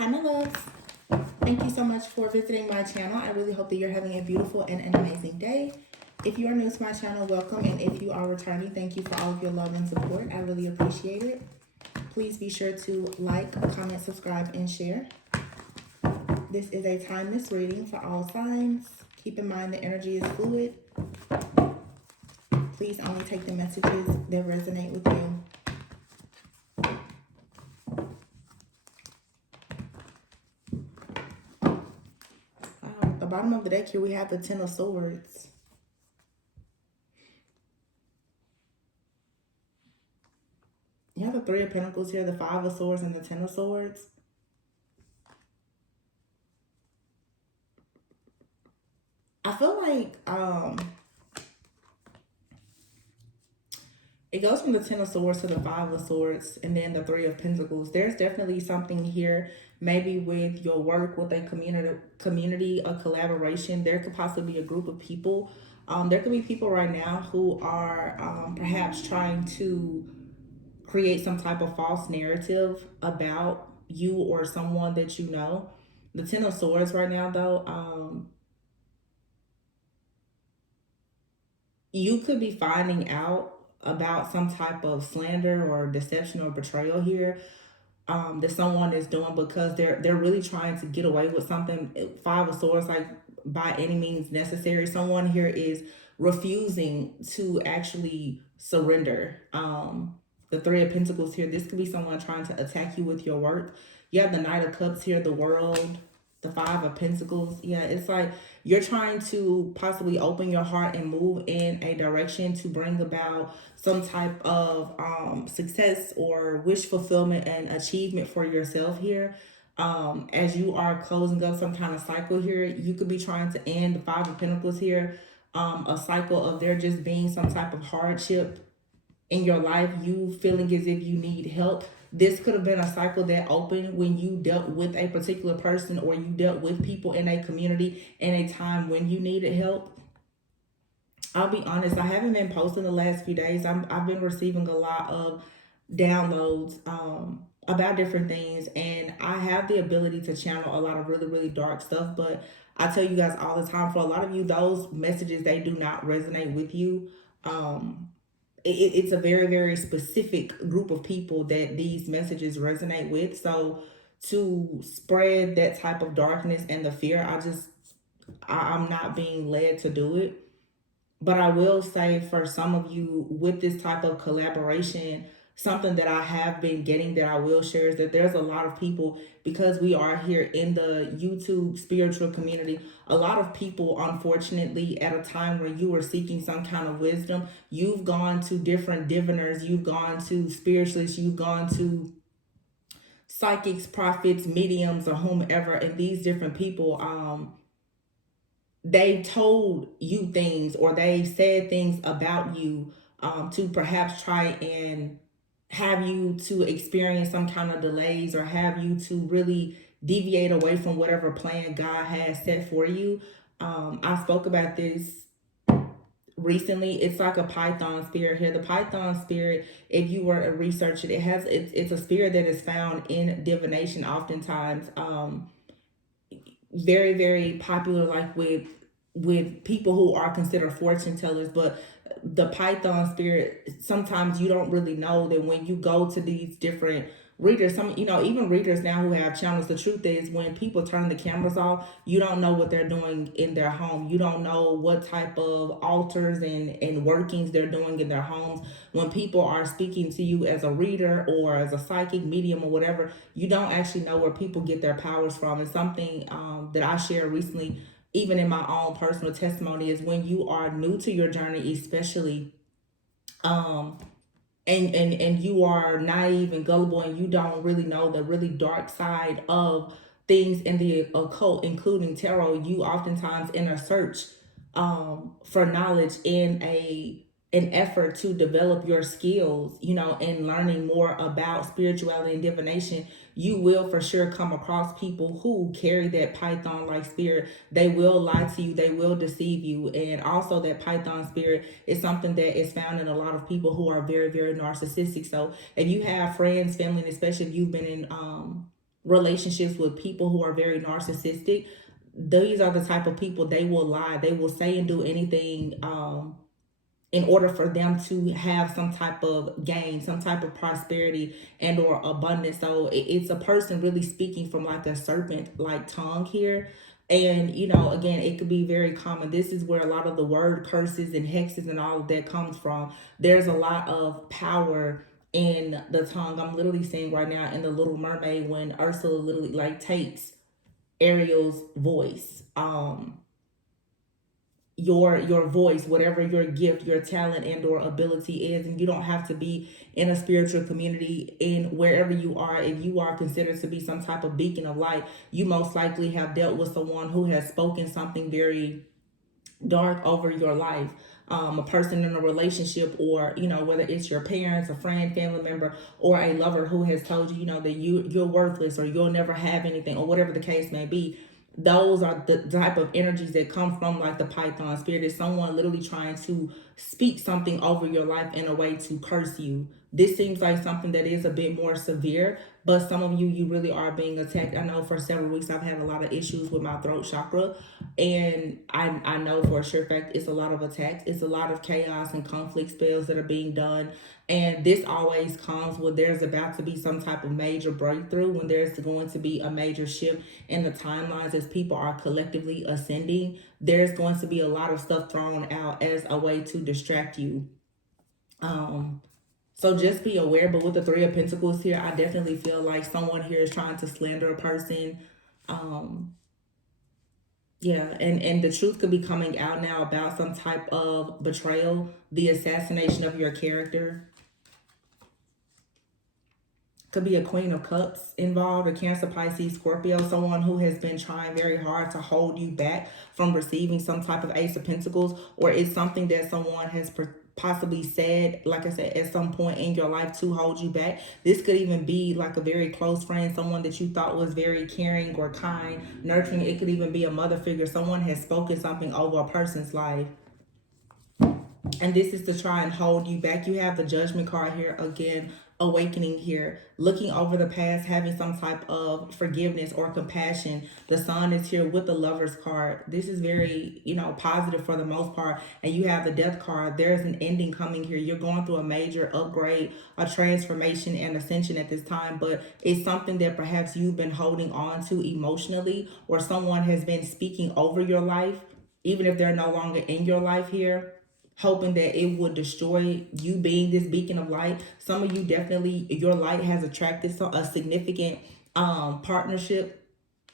Hi, my loves. Thank you so much for visiting my channel. I really hope that you're having a beautiful and an amazing day. If you are new to my channel, welcome. And if you are returning, thank you for all of your love and support. I really appreciate it. Please be sure to like, comment, subscribe, and share. This is a timeless reading for all signs. Keep in mind the energy is fluid. Please only take the messages that resonate with you. At the bottom of the deck here, we have the Ten of Swords. You have the Three of Pentacles here, the Five of Swords, and the Ten of Swords. I feel like it goes from the Ten of Swords to the Five of Swords and then the Three of Pentacles. There's definitely something here, maybe with your work, with a community, a collaboration. There could possibly be a group of people. There could be people right now who are perhaps trying to create some type of false narrative about you or someone that you know. The Ten of Swords right now, though, you could be finding out about some type of slander or deception or betrayal here that someone is doing because they're really trying to get away with something. Five of Swords, like by any means necessary. Someone here is refusing to actually surrender. The Three of Pentacles here, this could be someone trying to attack you with your work. You have the Knight of Cups here, the World, the Five of Pentacles. Yeah, it's like you're trying to possibly open your heart and move in a direction to bring about some type of success or wish fulfillment and achievement for yourself here. As you are closing up some kind of cycle here, you could be trying to end the Five of Pentacles here, a cycle of there just being some type of hardship in your life, you feeling as if you need help. This could have been a cycle that opened when you dealt with a particular person or you dealt with people in a community in a time when you needed help. I'll be honest, I haven't been posting the last few days. I've been receiving a lot of downloads about different things, and I have the ability to channel a lot of really, really dark stuff, but I tell you guys all the time, for a lot of you, those messages, they do not resonate with you. It's a very, very specific group of people that these messages resonate with. So to spread that type of darkness and the fear, I'm not being led to do it. But I will say, for some of you with this type of collaboration, something that I have been getting that I will share is that there's a lot of people, because we are here in the YouTube spiritual community, a lot of people, unfortunately, at a time where you were seeking some kind of wisdom, you've gone to different diviners, you've gone to spiritualists, you've gone to psychics, prophets, mediums, or whomever, and these different people, they've told you things or they've said things about you to perhaps try and have you to experience some kind of delays or have you to really deviate away from whatever plan God has set for you. I spoke about this recently. It's like a Python spirit here. The Python spirit, if you were to research it, it's a spirit that is found in divination oftentimes. Very, very popular, like with people who are considered fortune tellers. But the Python spirit, sometimes you don't really know that when you go to these different readers, some, even readers now who have channels, the truth is when people turn the cameras off, you don't know what they're doing in their home. You don't know what type of altars and workings they're doing in their homes. When people are speaking to you as a reader or as a psychic medium or whatever, you don't actually know where people get their powers from. It's something that I shared recently, even in my own personal testimony, is when you are new to your journey, especially, and you are naive and gullible and you don't really know the really dark side of things in the occult, including tarot, you oftentimes in a search for knowledge, in an effort to develop your skills, and learning more about spirituality and divination, you will for sure come across people who carry that Python like spirit. They will lie to you, they will deceive you. And also that Python spirit is something that is found in a lot of people who are very, very narcissistic. So if you have friends, family, and especially if you've been in relationships with people who are very narcissistic. These are the type of people, they will lie, they will say and do anything in order for them to have some type of gain, some type of prosperity and or abundance. So it's a person really speaking from like a serpent like tongue here. And again, it could be very common. This is where a lot of the word curses and hexes and all of that comes from. There's a lot of power in the tongue. I'm literally seeing right now in the Little Mermaid when Ursula literally like takes Ariel's voice. Your voice, whatever your gift, your talent and or ability is. And you don't have to be in a spiritual community. In wherever you are, if you are considered to be some type of beacon of light, you most likely have dealt with someone who has spoken something very dark over your life. A person in a relationship, or whether it's your parents, a friend, family member, or a lover who has told you, that you're worthless or you'll never have anything, or whatever the case may be. Those are the type of energies that come from like the Python spirit. Is someone literally trying to speak something over your life in a way to curse you. This seems like something that is a bit more severe, but some of you really are being attacked. I know for several weeks I've had a lot of issues with my throat chakra, and I know for a sure fact it's a lot of attacks. It's a lot of chaos and conflict spells that are being done. And this always comes when there's about to be some type of major breakthrough, when there's going to be a major shift in the timelines as people are collectively ascending. There's going to be a lot of stuff thrown out as a way to distract you. So just be aware. But with the Three of Pentacles here, I definitely feel like someone here is trying to slander a person. Yeah, and the truth could be coming out now about some type of betrayal, the assassination of your character. Could be a Queen of Cups involved, a Cancer, Pisces, Scorpio, someone who has been trying very hard to hold you back from receiving some type of Ace of Pentacles, or it's something that someone has possibly said, like I said, at some point in your life to hold you back. This could even be like a very close friend, someone that you thought was very caring or kind, nurturing. It could even be a mother figure. Someone has spoken something over a person's life, and this is to try and hold you back. You have the Judgment card here again, awakening here, looking over the past, having some type of forgiveness or compassion. The Sun is here with the Lovers card. This is very, positive for the most part. And you have the Death card. There's an ending coming here. You're going through a major upgrade, a transformation and ascension at this time, but it's something that perhaps you've been holding on to emotionally, or someone has been speaking over your life, even if they're no longer in your life here, hoping that it would destroy you being this beacon of light. Some of you definitely, your light has attracted a significant partnership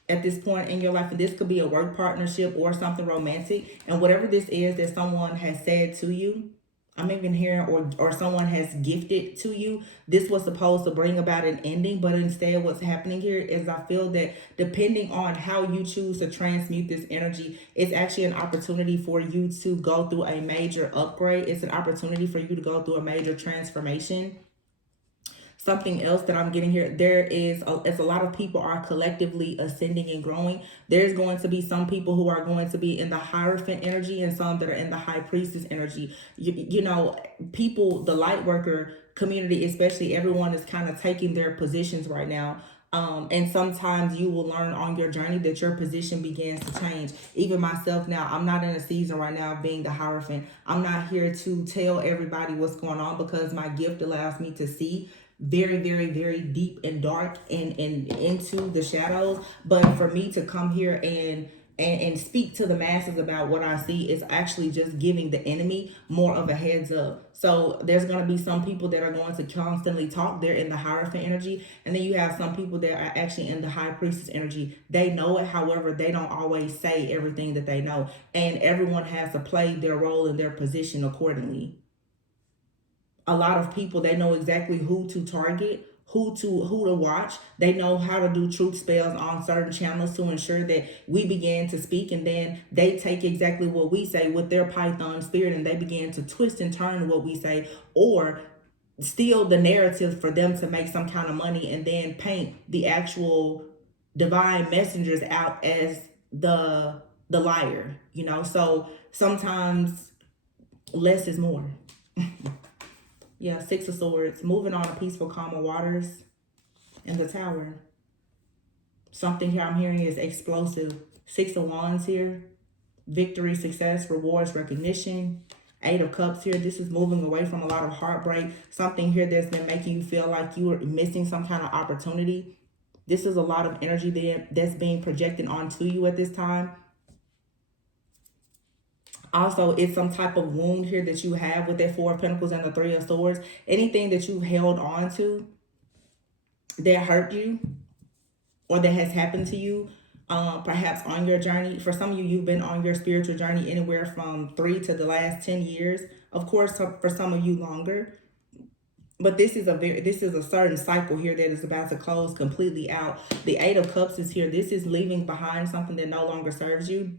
at this point in your life. And this could be a work partnership or something romantic. And whatever this is that someone has said to you, I'm even hearing, or someone has gifted to you, this was supposed to bring about an ending, but instead what's happening here is I feel that depending on how you choose to transmute this energy, it's actually an opportunity for you to go through a major upgrade. It's an opportunity for you to go through a major transformation. Something else that I'm getting here, as a lot of people are collectively ascending and growing, there's going to be some people who are going to be in the Hierophant energy and some that are in the High Priestess energy. People, the light worker community especially, everyone is kind of taking their positions right now. And sometimes you will learn on your journey that your position begins to change. Even myself now, I'm not in a season right now of being the Hierophant. I'm not here to tell everybody what's going on, because my gift allows me to see very, very, very deep and dark and into the shadows. But for me to come here and speak to the masses about what I see is actually just giving the enemy more of a heads up. So there's going to be some people that are going to constantly talk. They're in the Hierophant energy. And then you have some people that are actually in the High Priestess energy. They know it. However, they don't always say everything that they know. And everyone has to play their role and their position accordingly. A lot of people, they know exactly who to target, who to watch. They know how to do truth spells on certain channels to ensure that we begin to speak, and then they take exactly what we say with their Python spirit and they begin to twist and turn what we say, or steal the narrative for them to make some kind of money, and then paint the actual divine messengers out as the liar. So sometimes less is more. Yeah, Six of Swords, moving on to peaceful, calmer waters, and the Tower. Something here I'm hearing is explosive. Six of Wands here. Victory, success, rewards, recognition. Eight of Cups here. This is moving away from a lot of heartbreak. Something here that's been making you feel like you are missing some kind of opportunity. This is a lot of energy that's being projected onto you at this time. Also, it's some type of wound here that you have with that Four of Pentacles and the Three of Swords. Anything that you've held on to that hurt you or that has happened to you, perhaps on your journey. For some of you, you've been on your spiritual journey anywhere from 3 to the last 10 years. Of course, for some of you longer. But this is a certain cycle here that is about to close completely out. The Eight of Cups is here. This is leaving behind something that no longer serves you.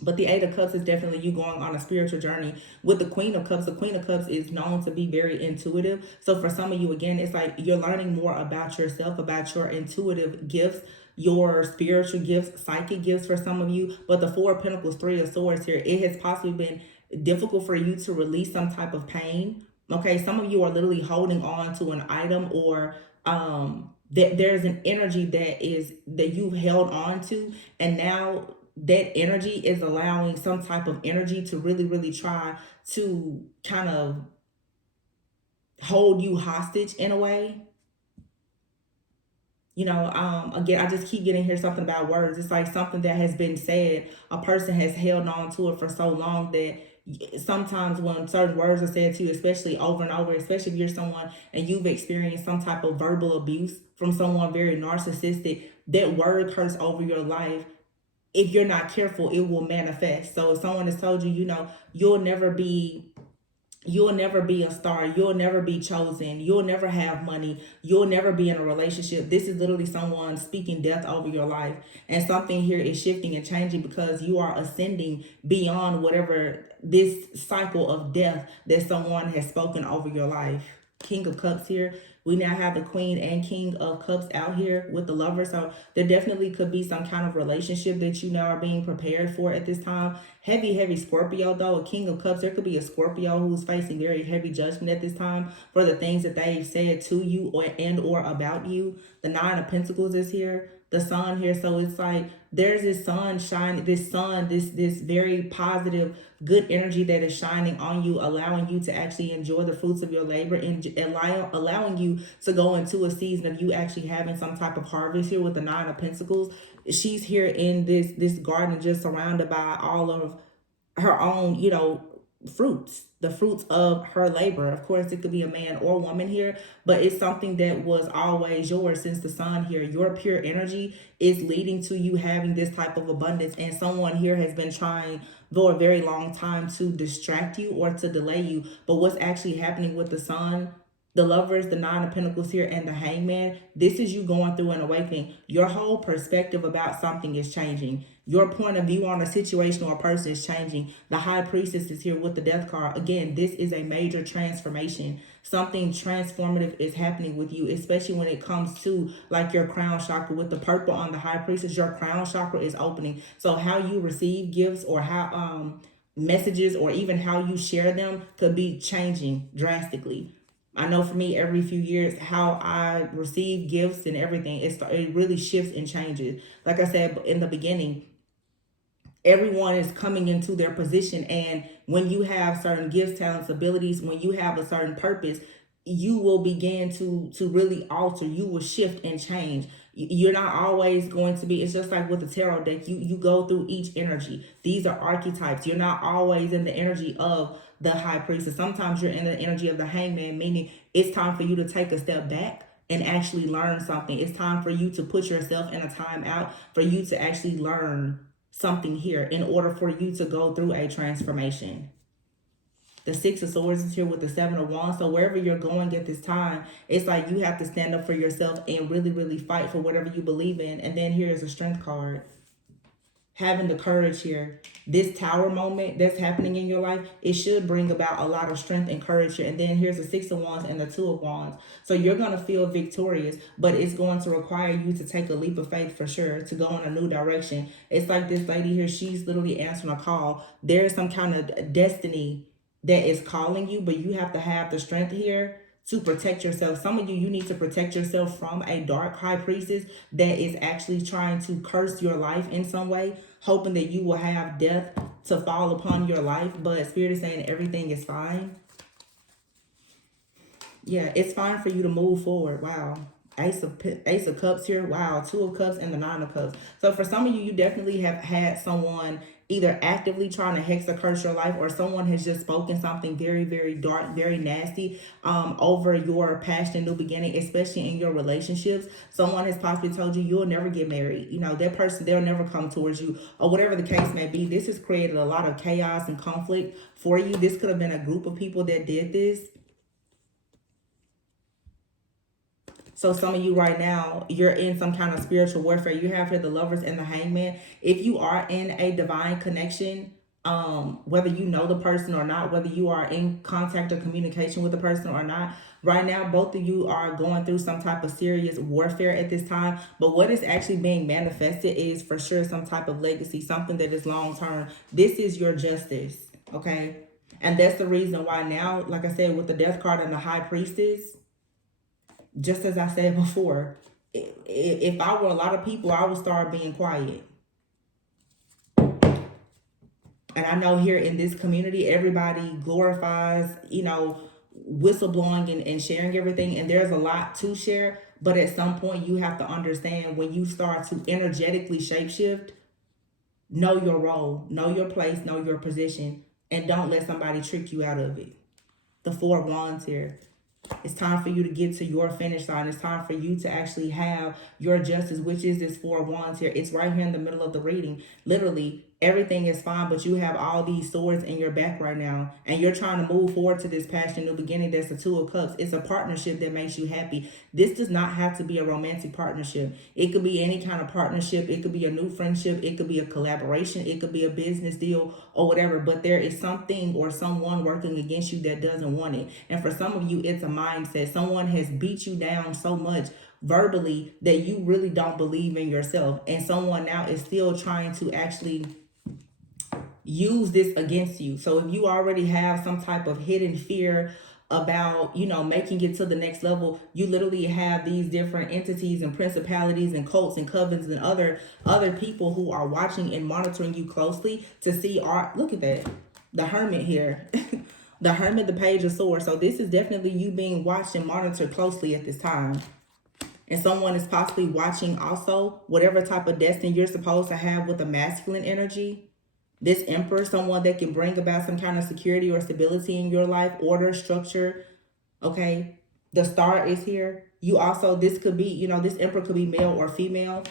But the Eight of Cups is definitely you going on a spiritual journey. With the Queen of Cups, the Queen of Cups is known to be very intuitive. So for some of you, again, it's like you're learning more about yourself, about your intuitive gifts, your spiritual gifts, psychic gifts for some of you. But the Four of Pentacles, Three of Swords here, it has possibly been difficult for you to release some type of pain. Okay, some of you are literally holding on to an item, or that there's an energy that you've held on to, and now that energy is allowing some type of energy to really try to kind of hold you hostage in a way. You know, again, I just keep getting here something about words. It's like something that has been said, a person has held on to it for so long that sometimes when certain words are said to you, especially over and over, especially if you're someone and you've experienced some type of verbal abuse from someone very narcissistic, that word curse over your life, if you're not careful, it will manifest. So if someone has told you, you know, you'll never be a star, you'll never be chosen, you'll never have money, you'll never be in a relationship, this is literally someone speaking death over your life. And something here is shifting and changing because you are ascending beyond whatever this cycle of death that someone has spoken over your life. King of Cups here. We now have the Queen and King of Cups out here with the Lover. So there definitely could be some kind of relationship that you now are being prepared for at this time. Heavy Scorpio though. A King of Cups. There could be a Scorpio who's facing very heavy judgment at this time for the things that they've said to you or about you. The Nine of Pentacles is here. The Sun here. So it's like there's this sun shining, this very positive, good energy that is shining on you, allowing you to actually enjoy the fruits of your labor, and allowing you to go into a season of you actually having some type of harvest here with the Nine of Pentacles. She's here in this garden, just surrounded by all of her own, you know, fruits, the fruits of her labor. Of course, it could be a man or woman here, but it's something that was always yours since the Sun here. Your pure energy is leading to you having this type of abundance, and someone here has been trying for a very long time to distract you or to delay you. But what's actually happening with the Sun, the Lovers, the Nine of Pentacles here, and the Hangman, this is you going through an awakening. Your whole perspective about something is changing. Your point of view on a situation or a person is changing. The High Priestess is here with the Death card. Again, this is a major transformation. Something transformative is happening with you, especially when it comes to like your crown chakra. With the purple on the High Priestess, your crown chakra is opening. So how you receive gifts, or how messages, or even how you share them could be changing drastically. I know for me, every few years, how I receive gifts and everything, it really shifts and changes. Like I said in the beginning, everyone is coming into their position, and when you have certain gifts, talents, abilities, when you have a certain purpose, you will begin to really alter. You will shift and change. You're not always going to be, it's just like with the tarot deck, you go through each energy. These are archetypes. You're not always in the energy of the High Priestess. Sometimes you're in the energy of the Hangman, meaning it's time for you to take a step back and actually learn something. It's time for you to put yourself in a time out, for you to actually learn something here in order for you to go through a transformation. The Six of Swords is here with the Seven of Wands. So wherever you're going at this time, it's like you have to stand up for yourself and really fight for whatever you believe in. And then here is a Strength card. Having the courage here. This Tower moment that's happening in your life, it should bring about a lot of strength and courage here. And then here's the Six of Wands and the Two of Wands. So you're going to feel victorious, but it's going to require you to take a leap of faith for sure, to go in a new direction. It's like this lady here, she's literally answering a call. There's some kind of destiny that is calling you, but you have to have the strength here to protect yourself. Some of you, you need to protect yourself from a dark high priestess that is actually trying to curse your life in some way, hoping that you will have death to fall upon your life. But Spirit is saying everything is fine. Yeah, it's fine for you to move forward. Wow. Ace of Cups here. Wow. Two of Cups and the Nine of Cups. So for some of you, you definitely have had someone either actively trying to hex or curse your life, or someone has just spoken something very, very dark, very nasty over your past and new beginning, especially in your relationships. Someone has possibly told you you'll never get married. You know, that person, they'll never come towards you, or whatever the case may be. This has created a lot of chaos and conflict for you. This could have been a group of people that did this. So some of you right now, you're in some kind of spiritual warfare. You have here the Lovers and the Hangman. If you are in a divine connection, whether you know the person or not, whether you are in contact or communication with the person or not, right now, both of you are going through some type of serious warfare at this time. But what is actually being manifested is for sure some type of legacy, something that is long term. This is your justice, okay? And that's the reason why now, like I said, with the Death card and the High Priestess, just as I said before, if I were a lot of people, I would start being quiet. And I know here in this community, everybody glorifies, you know, whistleblowing and sharing everything. And there's a lot to share. But at some point, you have to understand when you start to energetically shapeshift, know your role, know your place, know your position, and don't let somebody trick you out of it. The Four of Wands here. It's time for you to get to your finish line. It's time for you to actually have your justice, which is this Four of Wands here. It's right here in the middle of the reading. Literally, everything is fine, but you have all these swords in your back right now, and you're trying to move forward to this passion new beginning. That's the Two of Cups. It's a partnership that makes you happy. This does not have to be a romantic partnership. It could be any kind of partnership. It could be a new friendship. It could be a collaboration. It could be a business deal or whatever, but there is something or someone working against you that doesn't want it. And for some of you, it's a mindset. Someone has beat you down so much verbally that you really don't believe in yourself. And someone now is still trying to actually use this against you. So if you already have some type of hidden fear about, you know, making it to the next level, you literally have these different entities and principalities and cults and covens and other people who are watching and monitoring you closely to see look at that, the Hermit here. The Hermit, the Page of Swords. So this is definitely you being watched and monitored closely at this time. And someone is possibly watching also whatever type of destiny you're supposed to have with the masculine energy. This Emperor, someone that can bring about some kind of security or stability in your life, order, structure, okay? The Star is here. You also, this could be, you know, this Emperor could be male or female.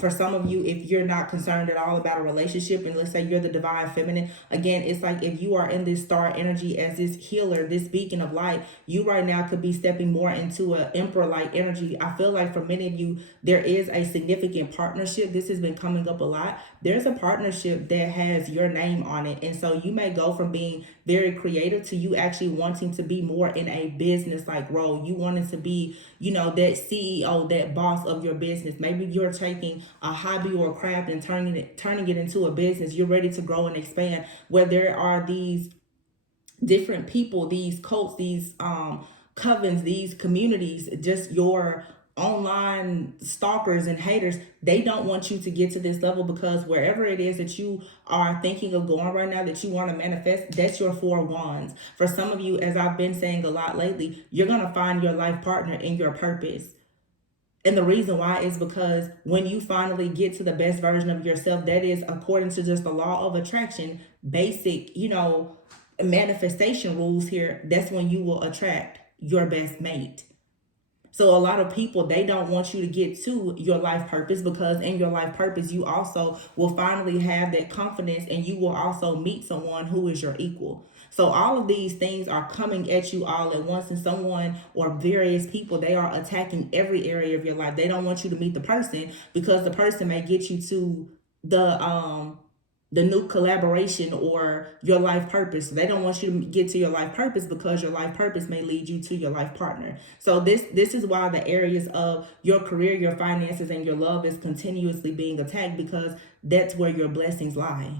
For some of you, if you're not concerned at all about a relationship, and let's say you're the divine feminine, again, it's like if you are in this star energy as this healer, this beacon of light, you right now could be stepping more into an Emperor-like energy. I feel like for many of you, there is a significant partnership. This has been coming up a lot. There's a partnership that has your name on it. And so you may go from being very creative to you actually wanting to be more in a business-like role. You wanting to be, you know, that CEO, that boss of your business. Maybe you're taking a hobby or a craft and turning it into a business. You're ready to grow and expand, where there are these different people, these cults, these covens, these communities, just your online stalkers and haters. They don't want you to get to this level, because wherever it is that you are thinking of going right now, that you want to manifest, that's your Four of Wands. For some of you, as I've been saying a lot lately, you're going to find your life partner in your purpose. And the reason why is because when you finally get to the best version of yourself, that is according to just the law of attraction, basic, you know, manifestation rules here, that's when you will attract your best mate. So a lot of people, they don't want you to get to your life purpose, because in your life purpose, you also will finally have that confidence, and you will also meet someone who is your equal. So all of these things are coming at you all at once, and someone or various people, they are attacking every area of your life. They don't want you to meet the person, because the person may get you to the new collaboration or your life purpose. They don't want you to get to your life purpose, because your life purpose may lead you to your life partner. So this is why the areas of your career, your finances, and your love is continuously being attacked, because that's where your blessings lie.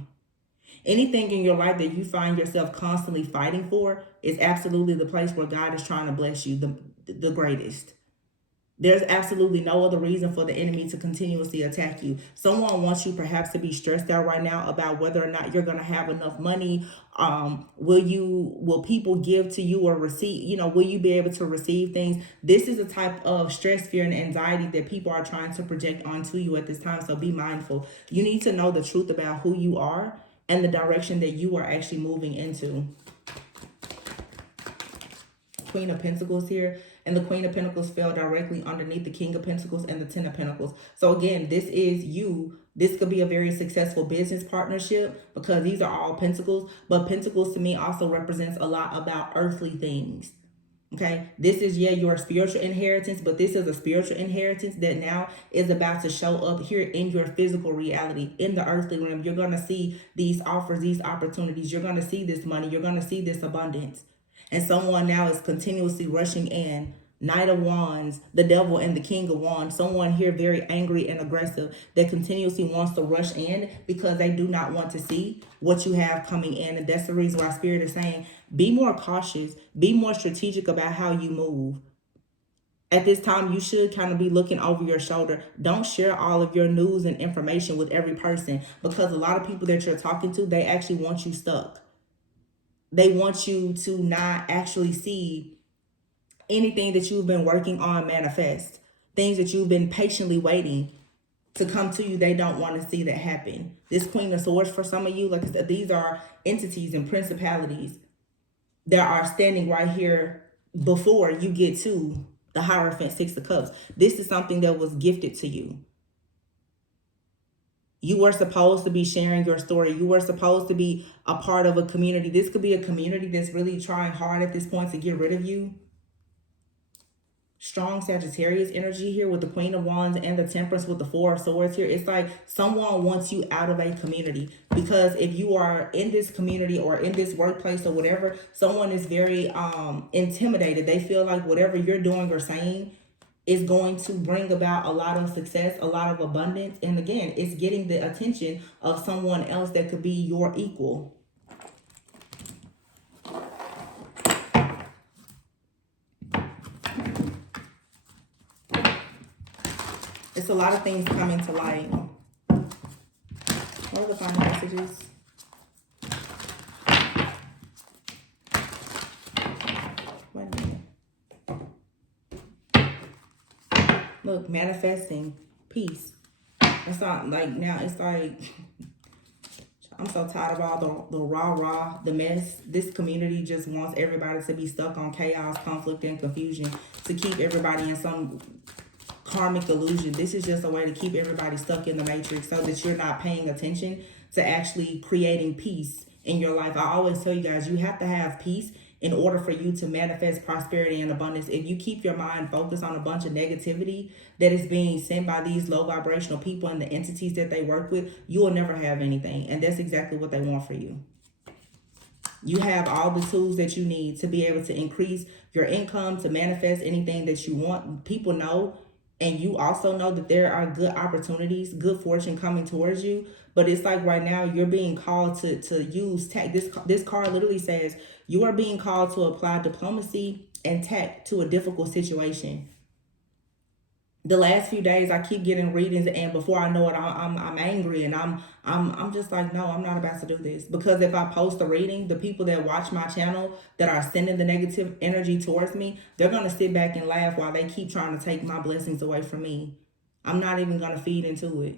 Anything in your life that you find yourself constantly fighting for is absolutely the place where God is trying to bless you the greatest. There's absolutely no other reason for the enemy to continuously attack you. Someone wants you perhaps to be stressed out right now about whether or not you're going to have enough money. Will people give to you or receive, will you be able to receive things? This is a type of stress, fear, and anxiety that people are trying to project onto you at this time. So be mindful. You need to know the truth about who you are and the direction that you are actually moving into. Queen of Pentacles here, and the Queen of Pentacles fell directly underneath the King of Pentacles and the Ten of Pentacles. So again, this is you. This could be a very successful business partnership because these are all pentacles, but pentacles to me also represents a lot about earthly things. Okay, this is, your spiritual inheritance, but this is a spiritual inheritance that now is about to show up here in your physical reality, in the earthly realm. You're going to see these offers, these opportunities. You're going to see this money. You're going to see this abundance. And someone now is continuously rushing in. Knight of Wands, the Devil, and the King of Wands. Someone here very angry and aggressive that continuously wants to rush in because they do not want to see what you have coming in. And that's the reason why Spirit is saying, be more cautious, be more strategic about how you move. At this time, you should kind of be looking over your shoulder. Don't share all of your news and information with every person, because a lot of people that you're talking to, they actually want you stuck. They want you to not actually see anything that you've been working on manifest. Things that you've been patiently waiting to come to you, they don't want to see that happen. This Queen of Swords, for some of you, like I said, these are entities and principalities that are standing right here before you get to the Hierophant, Six of Cups. This is something that was gifted to you. You were supposed to be sharing your story. You were supposed to be a part of a community. This could be a community that's really trying hard at this point to get rid of you. Strong Sagittarius energy here with the Queen of Wands and the Temperance with the Four of Swords here. It's like someone wants you out of a community, because if you are in this community or in this workplace or whatever, someone is very intimidated. They feel like whatever you're doing or saying is going to bring about a lot of success, a lot of abundance. And again, it's getting the attention of someone else that could be your equal. It's a lot of things coming to light. What are the final messages? Wait a minute. Look, manifesting peace. It's not like, now it's like, I'm so tired of all the rah-rah, the mess. This community just wants everybody to be stuck on chaos, conflict, and confusion, to keep everybody in some karmic illusion. This is just a way to keep everybody stuck in the matrix so that you're not paying attention to actually creating peace in your life. I always tell you guys, you have to have peace in order for you to manifest prosperity and abundance. If you keep your mind focused on a bunch of negativity that is being sent by these low vibrational people and the entities that they work with, you will never have anything. And that's exactly what they want for you. You have all the tools that you need to be able to increase your income, to manifest anything that you want. People know, and you also know, that there are good opportunities, good fortune coming towards you. But it's like right now you're being called to use tech. This card literally says you are being called to apply diplomacy and tech to a difficult situation. The last few days I keep getting readings, and before I know it, I'm angry, and I'm just like, no, I'm not about to do this. Because if I post a reading, the people that watch my channel that are sending the negative energy towards me, they're gonna sit back and laugh while they keep trying to take my blessings away from me. I'm not even gonna feed into it.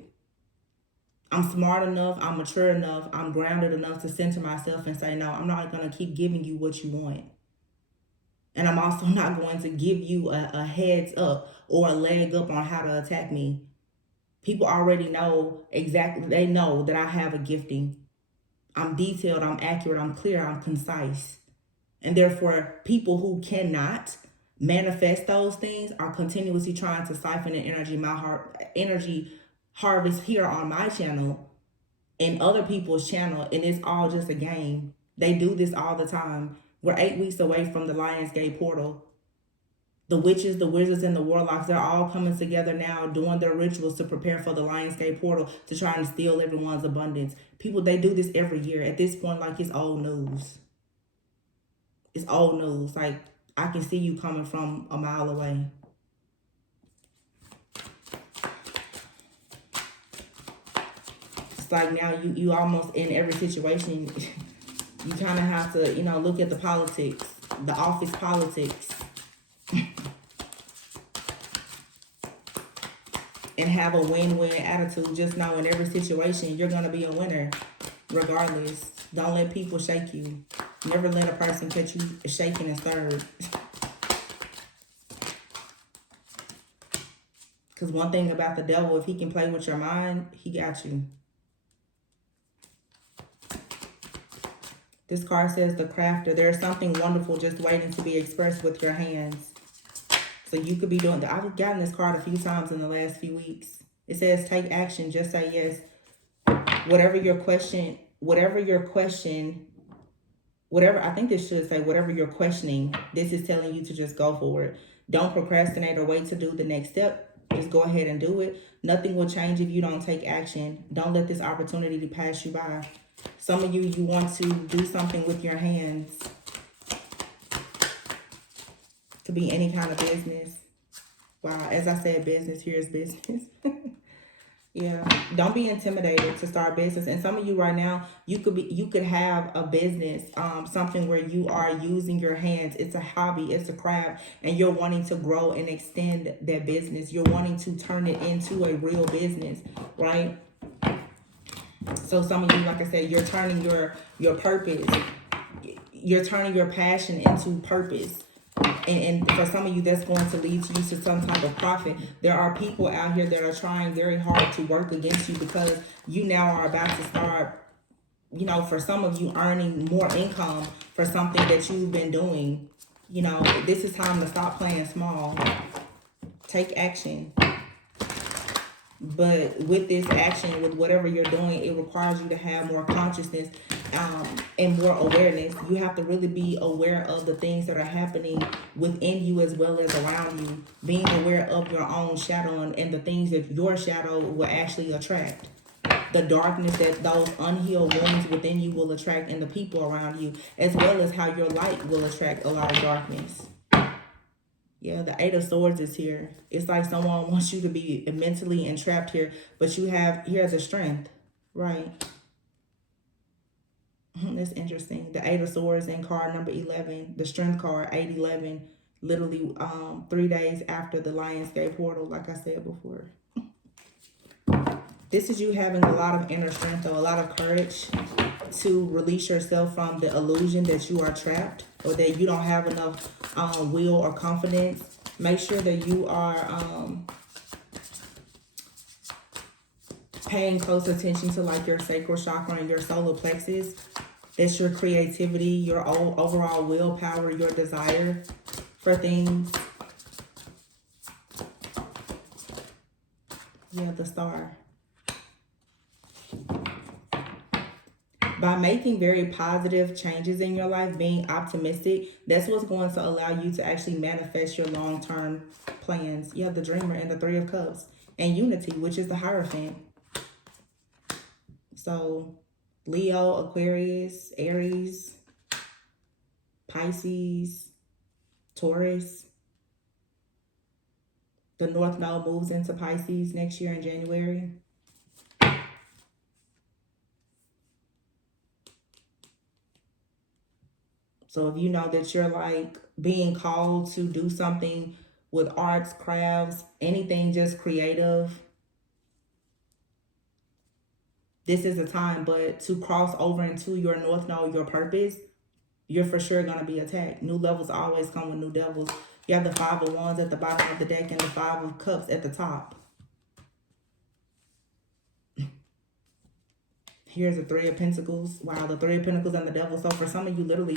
I'm smart enough, I'm mature enough, I'm grounded enough to center myself and say, no, I'm not gonna keep giving you what you want. And I'm also not going to give you a heads up or a leg up on how to attack me. People already know exactly, they know that I have a gifting. I'm detailed, I'm accurate, I'm clear, I'm concise. And therefore, people who cannot manifest those things are continuously trying to siphon the energy harvest here on my channel and other people's channel, and it's all just a game. They do this all the time. We're 8 weeks away from the Lionsgate portal. The witches, the wizards, and the warlocks, they're all coming together now, doing their rituals to prepare for the Lionsgate portal to try and steal everyone's abundance. People, they do this every year. At this point, like, it's old news. It's old news. Like, I can see you coming from a mile away. It's like now you almost in every situation, you kind of have to, look at the politics, the office politics, and have a win-win attitude. Just know in every situation, you're going to be a winner regardless. Don't let people shake you. Never let a person catch you shaking and stirred. Because one thing about the devil, if he can play with your mind, he got you. This card says the crafter. There's something wonderful just waiting to be expressed with your hands. So you could be doing that. I've gotten this card a few times in the last few weeks. It says take action. Just say yes. Whatever your question, I think this should say whatever you're questioning, this is telling you to just go for it. Don't procrastinate or wait to do the next step. Just go ahead and do it. Nothing will change if you don't take action. Don't let this opportunity pass you by. Some of you want to do something with your hands. Could be any kind of business. Wow, as I said, business, here's business. Yeah, don't be intimidated to start business. And some of you right now, you could have a business, something where you are using your hands. It's a hobby, it's a craft, and you're wanting to grow and extend that business. You're wanting to turn it into a real business, right? So some of you, like I said, you're turning your purpose, you're turning your passion into purpose. And for some of you, that's going to lead you to some type of profit. There are people out here that are trying very hard to work against you because you now are about to start, for some of you, earning more income for something that you've been doing. This is time to stop playing small. Take action. But with this action, with whatever you're doing, it requires you to have more consciousness and more awareness. You have to really be aware of the things that are happening within you as well as around you. Being aware of your own shadow and the things that your shadow will actually attract. The darkness that those unhealed wounds within you will attract, and the people around you, as well as how your light will attract a lot of darkness. Yeah, the Eight of Swords is here. It's like someone wants you to be mentally entrapped here, but you have here the strength, right? That's interesting. The Eight of Swords in card number 11, the strength card, 811, literally 3 days after the Lionsgate portal, like I said before. This is you having a lot of inner strength, though, a lot of courage to release yourself from the illusion that you are trapped or that you don't have enough will or confidence. Make sure that you are paying close attention to like your sacral chakra and your solar plexus. That's your creativity, your overall willpower, your desire for things. Yeah, the Star. By making very positive changes in your life, being optimistic, that's what's going to allow you to actually manifest your long-term plans. You have the Dreamer and the Three of Cups, and Unity, which is the Hierophant. So Leo, Aquarius, Aries, Pisces, Taurus. The North Node moves into Pisces next year in January. So if you know that you're like being called to do something with arts, crafts, anything just creative, this is the time. But to cross over into your North Node, your purpose, you're for sure going to be attacked. New levels always come with new devils. You have the Five of Wands at the bottom of the deck and the Five of Cups at the top. Here's the Three of Pentacles. Wow, the Three of Pentacles and the Devil. So for some of you, literally,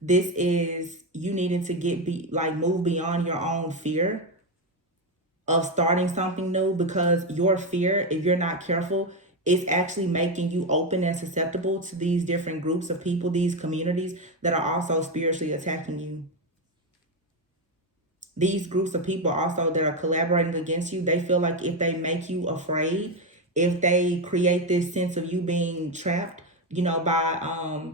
this is you needing to move beyond your own fear of starting something new, because your fear, if you're not careful, is actually making you open and susceptible to these different groups of people, these communities that are also spiritually attacking you. These groups of people also that are collaborating against you, they feel like if they make you afraid, if they create this sense of you being trapped, by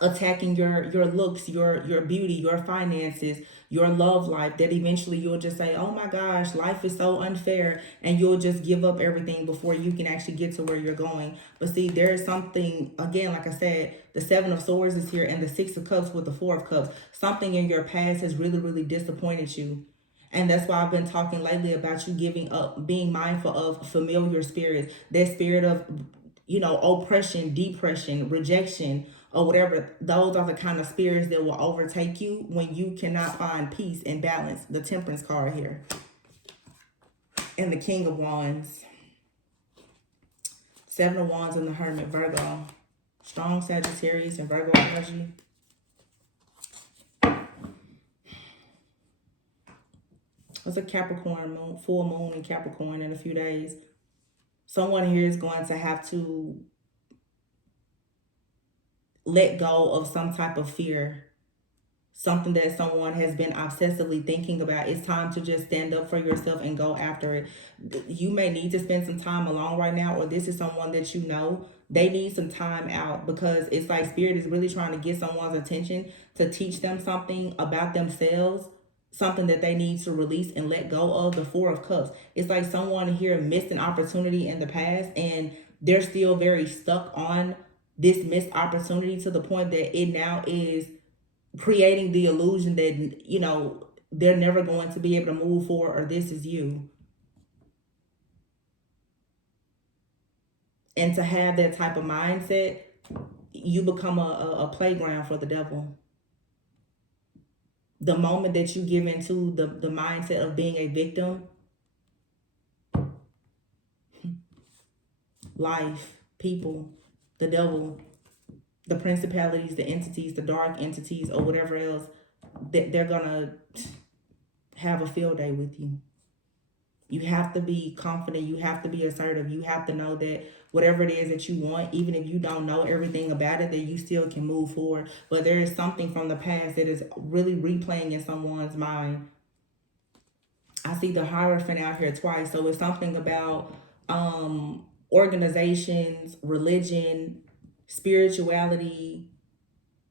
attacking your looks, your beauty, your finances, your love life, that eventually you'll just say, oh my gosh, life is so unfair, and you'll just give up everything before you can actually get to where you're going. But see, there is something, again, like I said, the Seven of Swords is here and the Six of Cups with the Four of Cups. Something in your past has really, really disappointed you. And that's why I've been talking lately about you giving up, being mindful of familiar spirits, that spirit of, oppression, depression, rejection, or whatever. Those are the kind of spirits that will overtake you when you cannot find peace and balance. The Temperance card here. And the King of Wands. Seven of Wands and the Hermit, Virgo. Strong Sagittarius and Virgo energy. It's a Capricorn moon, full moon in Capricorn in a few days. Someone here is going to have to let go of some type of fear, something that someone has been obsessively thinking about. It's time to just stand up for yourself and go after it. You may need to spend some time alone right now, or this is someone that they need some time out, because it's like Spirit is really trying to get someone's attention to teach them something about themselves, something that they need to release and let go of. The Four of Cups. It's like someone here missed an opportunity in the past, and they're still very stuck on this missed opportunity to the point that it now is creating the illusion that, they're never going to be able to move forward, or this is you. And to have that type of mindset, you become a playground for the devil. The moment that you give into the mindset of being a victim, life, people, the devil, the principalities, the entities, the dark entities, or whatever else, they're gonna have a field day with you. You have to be confident. You have to be assertive. You have to know that whatever it is that you want, even if you don't know everything about it, that you still can move forward. But there is something from the past that is really replaying in someone's mind. I see the Hierophant out here twice. So it's something about organizations, religion, spirituality,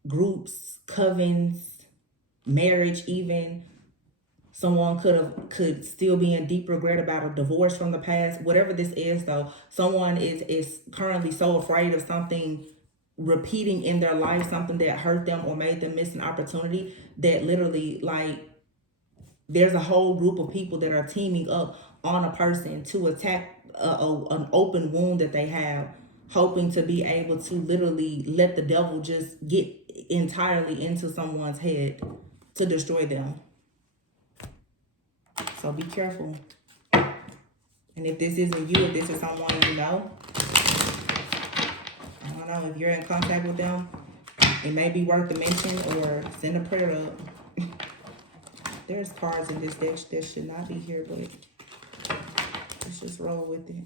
groups, covens, marriage even. Someone could still be in deep regret about a divorce from the past. Whatever this is, though, someone is currently so afraid of something repeating in their life, something that hurt them or made them miss an opportunity, that literally, like, there's a whole group of people that are teaming up on a person to attack an open wound that they have, hoping to be able to literally let the devil just get entirely into someone's head to destroy them. So be careful. And if this isn't you, if this is someone you know, I don't know, if you're in contact with them, it may be worth the mention, or send a prayer up. There's cards in this deck that should not be here, but let's just roll with it.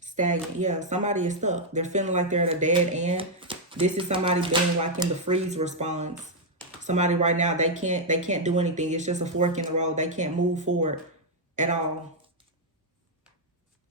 Stagnant. Yeah, somebody is stuck. They're feeling like they're at a dead end. This is somebody being like in the freeze response. Somebody right now, they can't do anything. It's just a fork in the road. They can't move forward at all.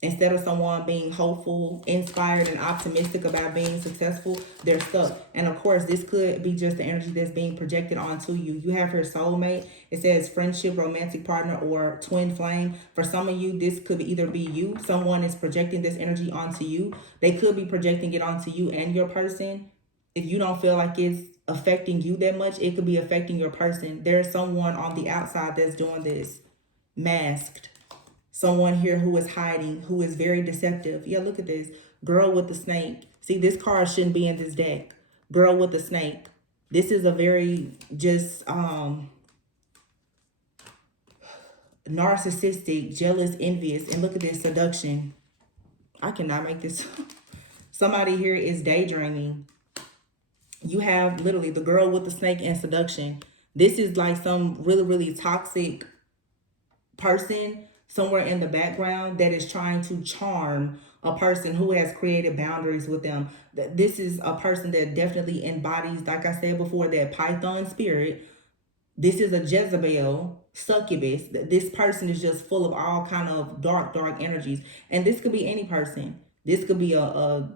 Instead of someone being hopeful, inspired, and optimistic about being successful, they're stuck. And of course, this could be just the energy that's being projected onto you. You have your soulmate. It says friendship, romantic partner, or twin flame. For some of you, this could either be you. Someone is projecting this energy onto you. They could be projecting it onto you and your person. If you don't feel like it's affecting you that much, it could be affecting your person. There's someone on the outside that's doing this, masked. Someone here who is hiding, who is very deceptive. Yeah, look at this. Girl with the snake. See, this card shouldn't be in this deck. Girl with the snake. This is a very just narcissistic, jealous, envious. And look at this, seduction. I cannot make this. Somebody here is daydreaming. You have literally the girl with the snake and seduction. This is like some really, really toxic person somewhere in the background that is trying to charm a person who has created boundaries with them. This is a person that definitely embodies, like I said before, that Python spirit. This is a Jezebel succubus. This person is just full of all kind of dark energies. And this could be any person. This could be a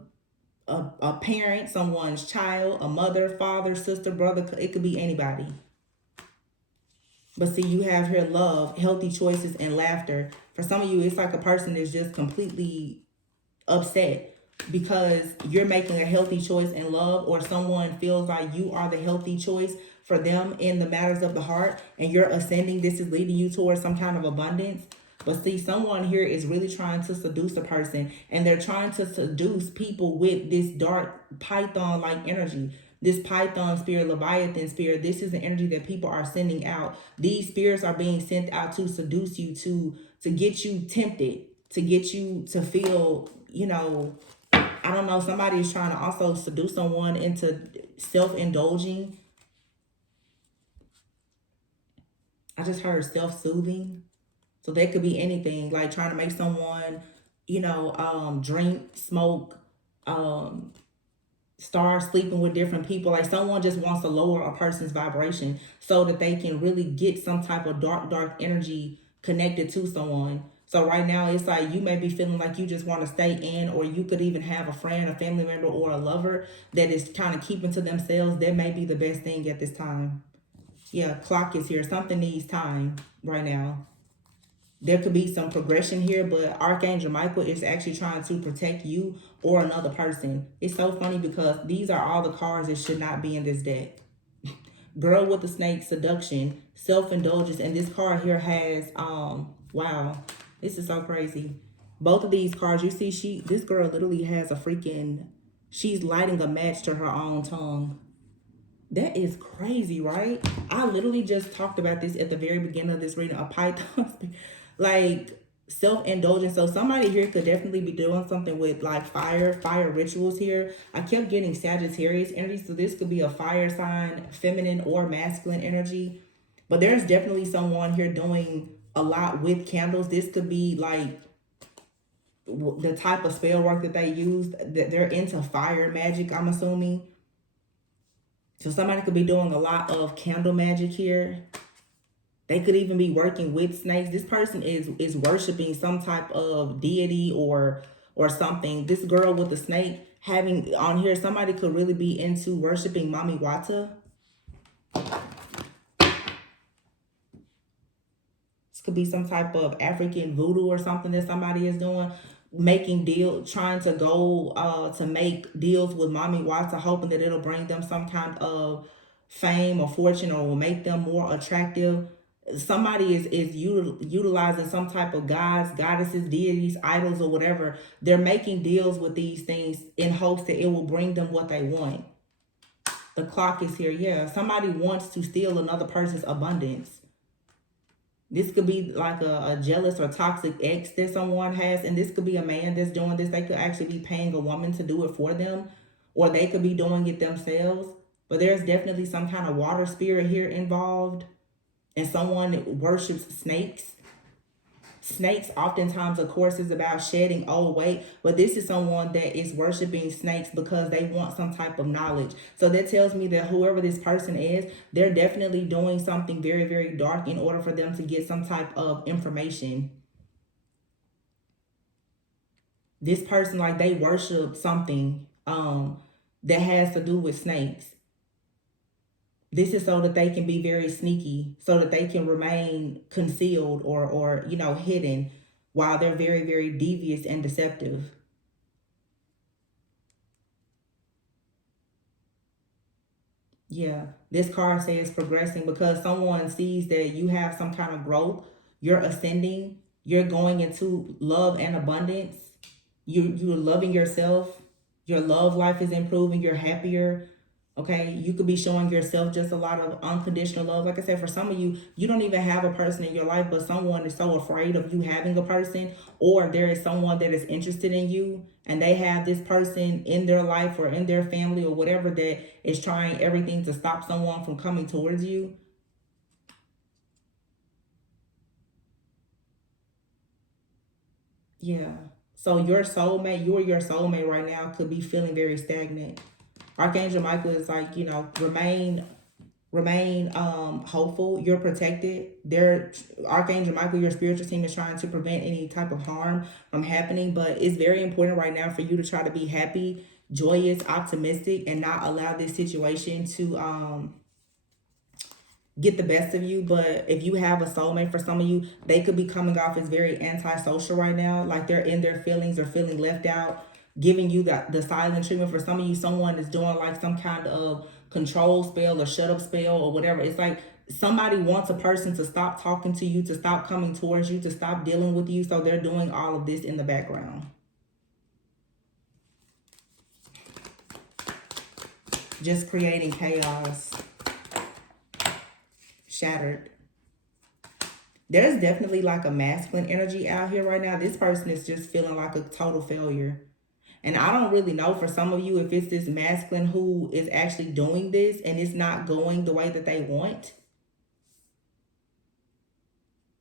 parent, someone's child, a mother, father, sister, brother. It could be anybody. But see, you have here love, healthy choices, and laughter. For some of you, it's like a person that's just completely upset because you're making a healthy choice in love, or someone feels like you are the healthy choice for them in the matters of the heart, and you're ascending. This is leading you towards some kind of abundance. But see, someone here is really trying to seduce a person, and they're trying to seduce people with this dark Python like energy. This Python spirit, Leviathan spirit, this is the energy that people are sending out. These spirits are being sent out to seduce you, to get you tempted, to get you to feel, I don't know, somebody is trying to also seduce someone into self-indulging. I just heard self-soothing. So that could be anything, like trying to make someone, drink, smoke, um, start sleeping with different people. Like someone just wants to lower a person's vibration so that they can really get some type of dark energy connected to someone. So right now it's like you may be feeling like you just want to stay in, or you could even have a friend, a family member, or a lover that is kind of keeping to themselves. That may be the best thing at this time. Yeah, clock is here. Something needs time right now. There could be some progression here, but Archangel Michael is actually trying to protect you or another person. It's so funny because these are all the cards that should not be in this deck. Girl with the snake, seduction, self-indulgence, and this card here has wow, this is so crazy. Both of these cards, you see, this girl literally has a freaking, she's lighting a match to her own tongue. That is crazy, right? I literally just talked about this at the very beginning of this reading, a python. Like self-indulgence. So somebody here could definitely be doing something with like fire rituals here. I kept getting Sagittarius energy, so this could be a fire sign, feminine or masculine energy. But there's definitely someone here doing a lot with candles. This could be like the type of spell work that they use, that they're into fire magic, I'm assuming. So somebody could be doing a lot of candle magic here. They could even be working with snakes. This person is worshiping some type of deity or something. This girl with the snake having on here, somebody could really be into worshiping Mami Wata. This could be some type of African voodoo or something that somebody is doing. Making deal, trying to go to make deals with Mami Wata, hoping that it'll bring them some kind of fame or fortune, or will make them more attractive. Somebody is utilizing some type of gods, goddesses, deities, idols, or whatever. They're making deals with these things in hopes that it will bring them what they want. The clock is here. Yeah, somebody wants to steal another person's abundance. This could be like a jealous or toxic ex that someone has. And this could be a man that's doing this. They could actually be paying a woman to do it for them. Or they could be doing it themselves. But there's definitely some kind of water spirit here involved. And someone worships snakes. Snakes oftentimes, of course, is about shedding old weight, but this is someone that is worshiping snakes because they want some type of knowledge. So that tells me that whoever this person is, they're definitely doing something very, very dark in order for them to get some type of information. This person, like, they worship something that has to do with snakes. This is so that they can be very sneaky, so that they can remain concealed or hidden, while they're very, very devious and deceptive. Yeah, this card says progressing because someone sees that you have some kind of growth, you're ascending, you're going into love and abundance, you're loving yourself, your love life is improving, you're happier. Okay, you could be showing yourself just a lot of unconditional love. Like I said, for some of you, you don't even have a person in your life, but someone is so afraid of you having a person, or there is someone that is interested in you and they have this person in their life or in their family or whatever that is trying everything to stop someone from coming towards you. Yeah. So you or your soulmate right now could be feeling very stagnant. Archangel Michael is like, remain hopeful. You're protected. There, Archangel Michael, your spiritual team is trying to prevent any type of harm from happening, but it's very important right now for you to try to be happy, joyous, optimistic, and not allow this situation to get the best of you. But if you have a soulmate, for some of you, they could be coming off as very antisocial right now, like they're in their feelings or feeling left out, giving you the silent treatment. For some of you, someone is doing like some kind of control spell or shut up spell or whatever. It's like somebody wants a person to stop talking to you, to stop coming towards you, to stop dealing with you, so they're doing all of this in the background, just creating chaos. Shattered. There's definitely like a masculine energy out here right now. This person is just feeling like a total failure. And I don't really know for some of you if it's this masculine who is actually doing this and it's not going the way that they want.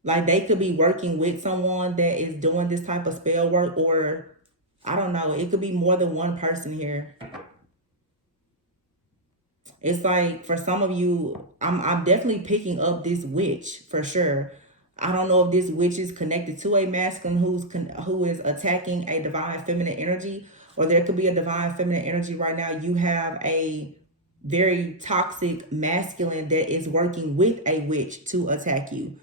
Like they could be working with someone that is doing this type of spell work, or I don't know. It could be more than one person here. It's like for some of you, I'm definitely picking up this witch for sure. I don't know if this witch is connected to a masculine who is attacking a divine feminine energy, or there could be a divine feminine energy right now. You have a very toxic masculine that is working with a witch to attack you.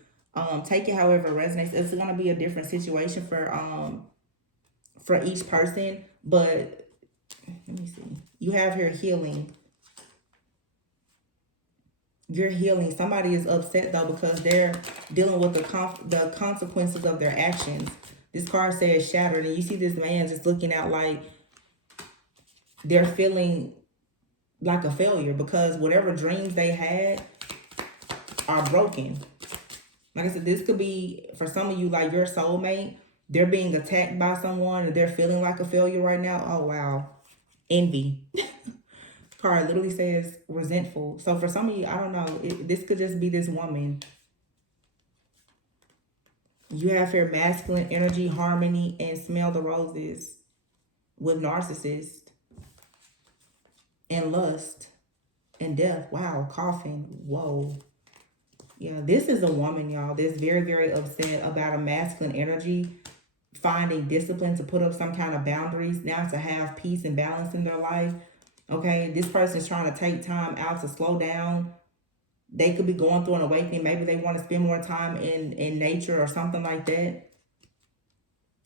Take it however it resonates. It's gonna be a different situation for each person, but let me see. You have here healing. You're healing. Somebody is upset though because they're dealing with the consequences of their actions. This card says shattered, and you see this man just looking out like they're feeling like a failure because whatever dreams they had are broken. Like I said, this could be for some of you like your soulmate. They're being attacked by someone and they're feeling like a failure right now. Oh wow. Envy. Card literally says resentful. So for some of you, I don't know. This could just be this woman. You have here masculine energy, harmony, and smell the roses with narcissist and lust and death. Wow, coffin. Whoa. Yeah, this is a woman, y'all, that's very, very upset about a masculine energy, finding discipline to put up some kind of boundaries, now to have peace and balance in their life. Okay, this person is trying to take time out to slow down. They could be going through an awakening. Maybe they want to spend more time in nature or something like that.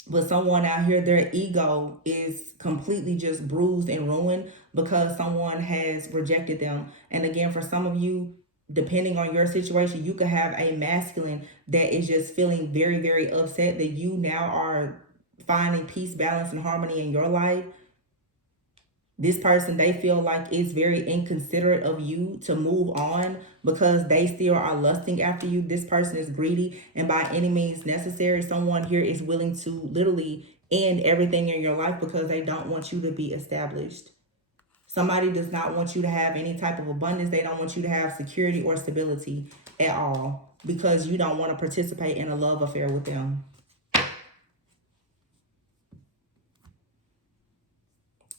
But someone out here, their ego is completely just bruised and ruined because someone has rejected them. And again, for some of you, depending on your situation, you could have a masculine that is just feeling very, very upset that you now are finding peace, balance, and harmony in your life. This person, they feel like it's very inconsiderate of you to move on because they still are lusting after you. This person is greedy, and by any means necessary, someone here is willing to literally end everything in your life because they don't want you to be established. Somebody does not want you to have any type of abundance. They don't want you to have security or stability at all because you don't want to participate in a love affair with them.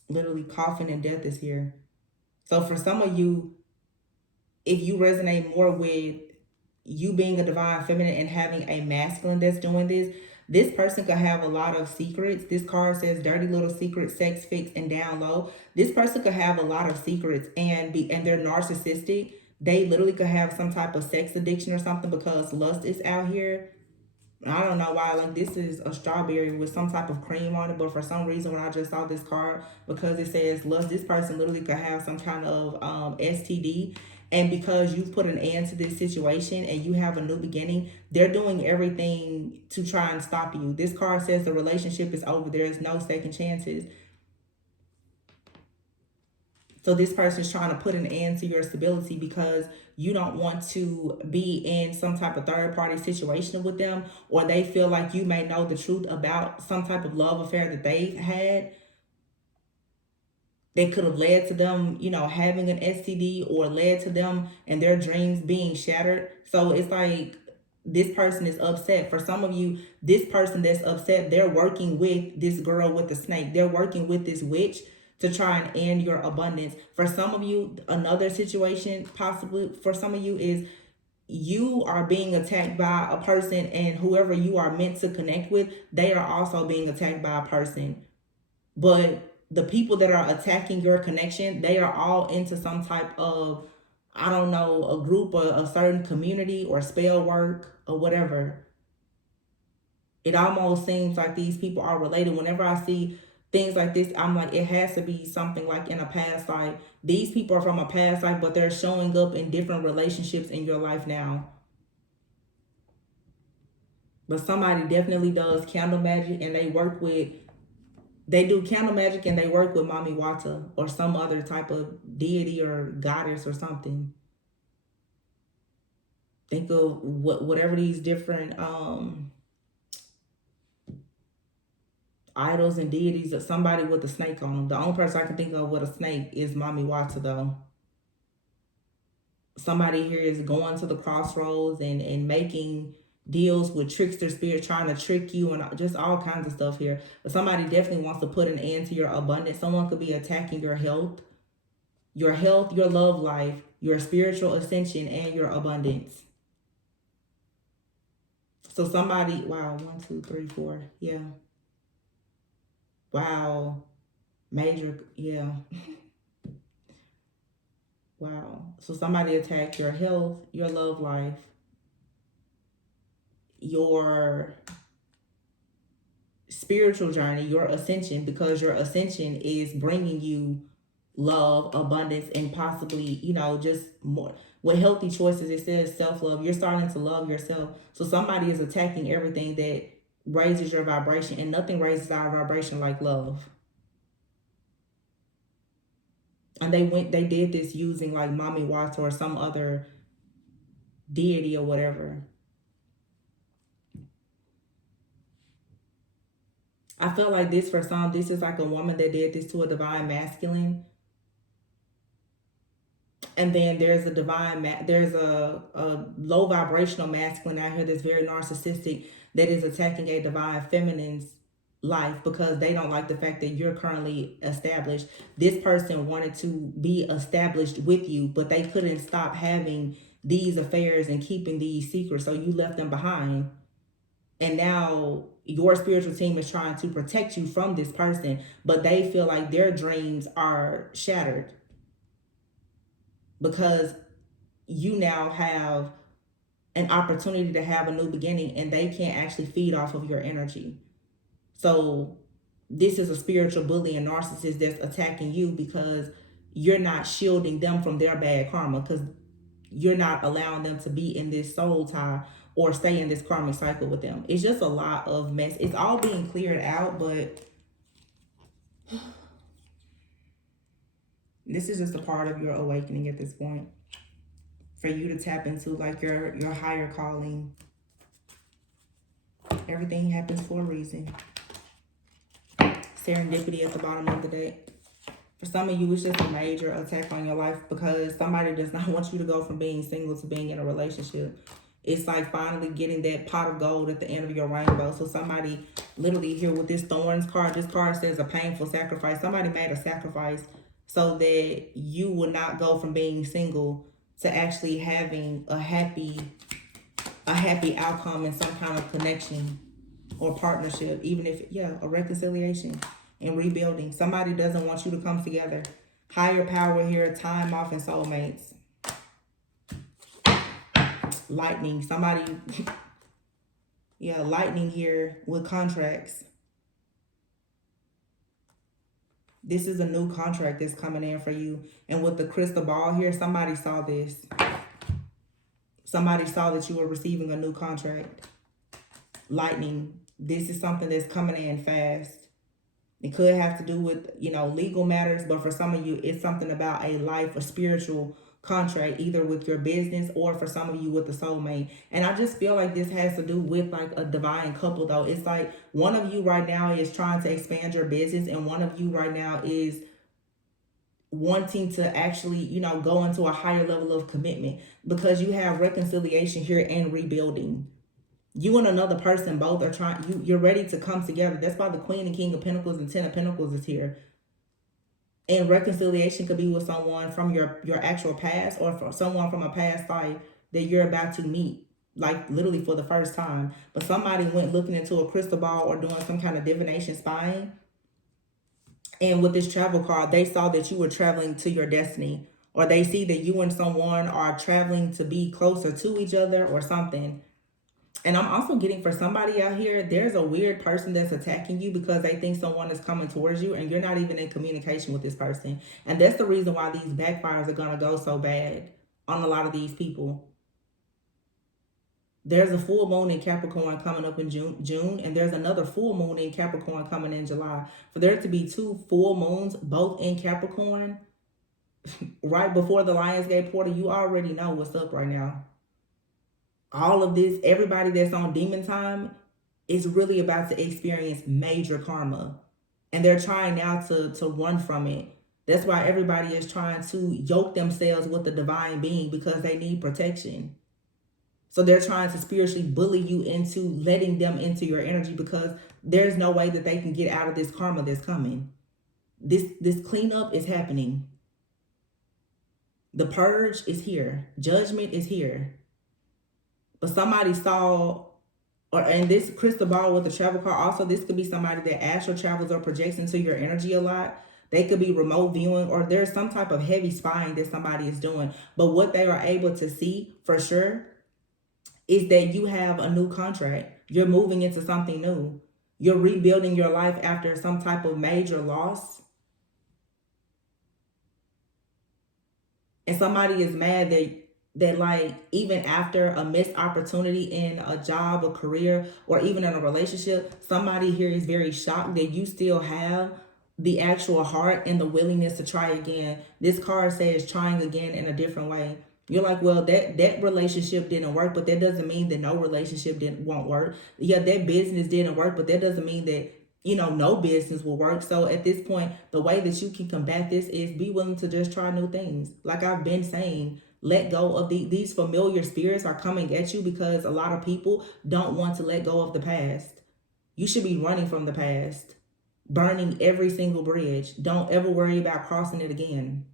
Literally, coffin and death is here. So for some of you, if you resonate more with you being a divine feminine and having a masculine that's doing this person could have a lot of secrets. This card says dirty little secrets, sex fix, and down low. This person could have a lot of secrets and they're narcissistic. They literally could have some type of sex addiction or something because lust is out here. I don't know why, like this is a strawberry with some type of cream on it, but for some reason when I just saw this card, because it says lust, this person literally could have some kind of STD. And because you put an end to this situation and you have a new beginning, they're doing everything to try and stop you. This card says the relationship is over. There is no second chances. So this person is trying to put an end to your stability because you don't want to be in some type of third party situation with them, or they feel like you may know the truth about some type of love affair that they've had. They could have led to them, having an STD or led to them and their dreams being shattered. So it's like this person is upset. For some of you, this person that's upset, they're working with this girl with the snake. They're working with this witch to try and end your abundance. For some of you, another situation possibly for some of you is you are being attacked by a person, and whoever you are meant to connect with, they are also being attacked by a person. But the people that are attacking your connection, they are all into some type of, I don't know, a group or a certain community or spell work or whatever. It almost seems like these people are related. Whenever I see things like this, I'm like, it has to be something like in a past life. These people are from a past life, but they're showing up in different relationships in your life now. But somebody definitely does candle magic, and they do candle magic and they work with Mami Wata or some other type of deity or goddess or something. Think of whatever these different idols and deities, or somebody with a snake on them. The only person I can think of with a snake is Mami Wata, though. Somebody here is going to the crossroads and making deals with trickster spirit, trying to trick you and just all kinds of stuff here. But somebody definitely wants to put an end to your abundance. Someone could be attacking your health, your love life, your spiritual ascension, and your abundance. So somebody, wow, 1, 2, 3, 4, yeah. Wow, major, yeah. Wow. So somebody attacked your health, your love life, your spiritual journey, your ascension, because your ascension is bringing you love, abundance, and possibly, just more. With healthy choices, it says self-love. You're starting to love yourself. So somebody is attacking everything that raises your vibration, and nothing raises our vibration like love. And they did this using like Mami Wata or some other deity or whatever. I feel like this for some, this is like a woman that did this to a divine masculine. And then there's there's a low vibrational masculine out here that's very narcissistic, that is attacking a divine feminine's life because they don't like the fact that you're currently established. This person wanted to be established with you, but they couldn't stop having these affairs and keeping these secrets, so you left them behind. And now your spiritual team is trying to protect you from this person, but they feel like their dreams are shattered because you now have an opportunity to have a new beginning, and they can't actually feed off of your energy. So this is a spiritual bully and narcissist that's attacking you because you're not shielding them from their bad karma, because you're not allowing them to be in this soul tie or stay in this karmic cycle with them. It's just a lot of mess. It's all being cleared out, but this is just a part of your awakening at this point. For you to tap into like your higher calling. Everything happens for a reason. Serendipity at the bottom of the deck. For some of you, it's just a major attack on your life because somebody does not want you to go from being single to being in a relationship. It's like finally getting that pot of gold at the end of your rainbow. So somebody literally here with this thorns card, this card says a painful sacrifice. Somebody made a sacrifice so that you would not go from being single to actually having a happy outcome in some kind of connection or partnership, even if, a reconciliation and rebuilding. Somebody doesn't want you to come together. Higher power here, time off, and soulmates. Lightning. Somebody, lightning here with contracts. This is a new contract that's coming in for you. And with the crystal ball here, somebody saw this. Somebody saw that you were receiving a new contract. Lightning. This is something that's coming in fast. It could have to do with, legal matters, but for some of you, it's something about a spiritual contract, either with your business or for some of you with the soulmate. And I just feel like this has to do with like a divine couple, though. It's like one of you right now is trying to expand your business, and one of you right now is wanting to actually, go into a higher level of commitment, because you have reconciliation here and rebuilding. You and another person both are trying, you're ready to come together. That's why the Queen and King of Pentacles and Ten of Pentacles is here. And reconciliation could be with someone from your actual past, or from someone from a past life that you're about to meet, like literally for the first time. But somebody went looking into a crystal ball or doing some kind of divination spying, and with this travel card, they saw that you were traveling to your destiny, or they see that you and someone are traveling to be closer to each other or something. And I'm also getting, for somebody out here, there's a weird person that's attacking you because they think someone is coming towards you and you're not even in communication with this person. And that's the reason why these backfires are going to go so bad on a lot of these people. There's a full moon in Capricorn coming up in June, and there's another full moon in Capricorn coming in July. For there to be two full moons, both in Capricorn, right before the Lionsgate portal, you already know what's up right now. All of this, everybody that's on demon time is really about to experience major karma. And they're trying now to run from it. That's why everybody is trying to yoke themselves with the divine being, because they need protection. So they're trying to spiritually bully you into letting them into your energy, because there's no way that they can get out of this karma that's coming. This cleanup is happening. The purge is here. Judgment is here. But somebody saw, or in this crystal ball with the travel card, also this could be somebody that astral travels or projects into your energy a lot. They could be remote viewing, or there's some type of heavy spying that somebody is doing. But what they are able to see for sure is that you have a new contract. You're moving into something new. You're rebuilding your life after some type of major loss. And somebody is mad that like, even after a missed opportunity in a job, a career, or even in a relationship, somebody here is very shocked that you still have the actual heart and the willingness to try again. This card says trying again in a different way. You're like, well, that relationship didn't work, but that doesn't mean that no relationship won't work. Yeah, that business didn't work, but that doesn't mean that, no business will work. So at this point, the way that you can combat this is be willing to just try new things. Like I've been saying, let go of these familiar spirits are coming at you because a lot of people don't want to let go of the past. You should be running from the past, burning every single bridge. Don't ever worry about crossing it again.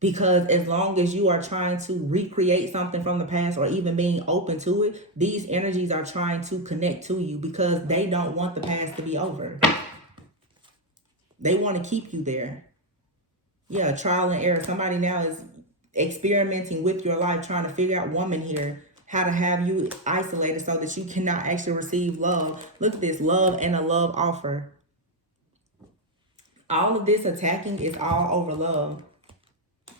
Because as long as you are trying to recreate something from the past, or even being open to it, these energies are trying to connect to you because they don't want the past to be over. They want to keep you there. Yeah, trial and error. Somebody now is experimenting with your life, trying to figure out, woman here, how to have you isolated so that you cannot actually receive love. Look at this, love and a love offer. All of this attacking is all over love.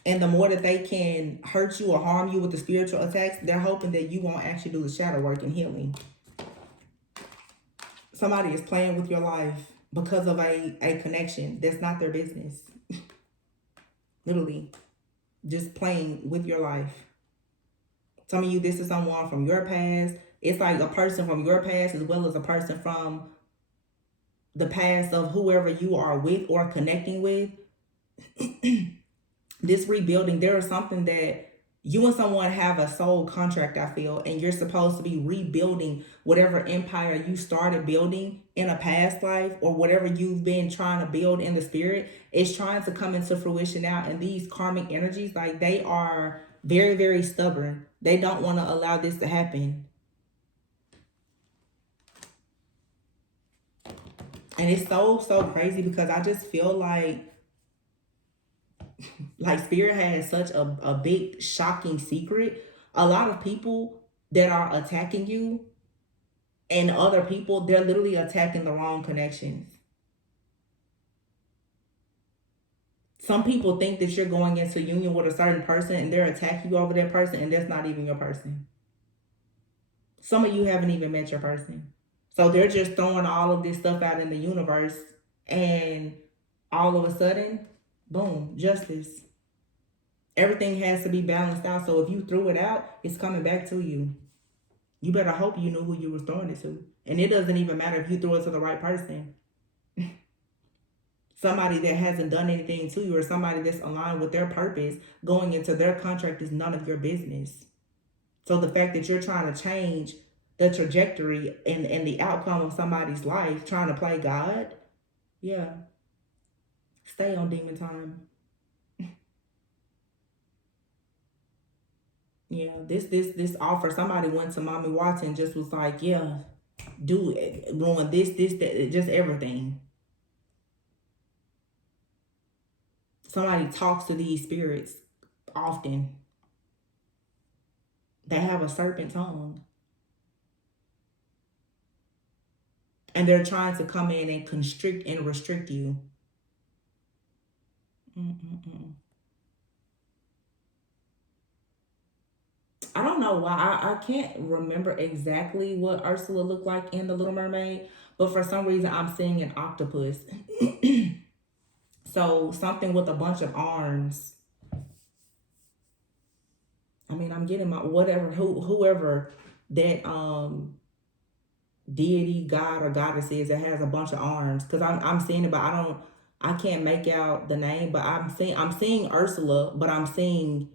And the more that they can hurt you or harm you with the spiritual attacks, they're hoping that you won't actually do the shadow work and healing. Somebody is playing with your life because of a connection that's not their business. Literally, just playing with your life. Some of you, this is someone from your past. It's like a person from your past as well as a person from the past of whoever you are with or connecting with. This rebuilding, there is something that you and someone have a soul contract, I feel, and you're supposed to be rebuilding whatever empire you started building in a past life, or whatever you've been trying to build in the spirit is trying to come into fruition now. And these karmic energies, like, they are very, very stubborn. They don't want to allow this to happen. And it's so crazy because I just feel like Spirit has such a big shocking secret. A lot of people that are attacking you and other people, they're literally attacking the wrong connections. Some people think that you're going into union with a certain person and they're attacking you over that person, and that's not even your person. Some of you haven't even met your person. So they're just throwing all of this stuff out in the universe, and all of a sudden, boom, justice. Everything has to be balanced out. So if you threw it out, it's coming back to you. You better hope you knew who you were throwing it to. And it doesn't even matter if you threw it to the right person. Somebody that hasn't done anything to you, or somebody that's aligned with their purpose going into their contract, is none of your business. So the fact that you're trying to change the trajectory and the outcome of somebody's life, trying to play God, yeah, stay on demon time. Yeah, this offer. Somebody went to Mommy Watson, just was like, yeah, do it, doing this, that, just everything. Somebody talks to these spirits often. They have a serpent tongue, and they're trying to come in and constrict and restrict you. Mm-mm-mm. I don't know why. I can't remember exactly what Ursula looked like in The Little Mermaid, but for some reason I'm seeing an octopus. So something with a bunch of arms. I mean, I'm getting my whatever whoever that deity, god or goddess is that has a bunch of arms. Because I'm seeing it, but I can't make out the name. But I'm seeing Ursula, but I'm seeing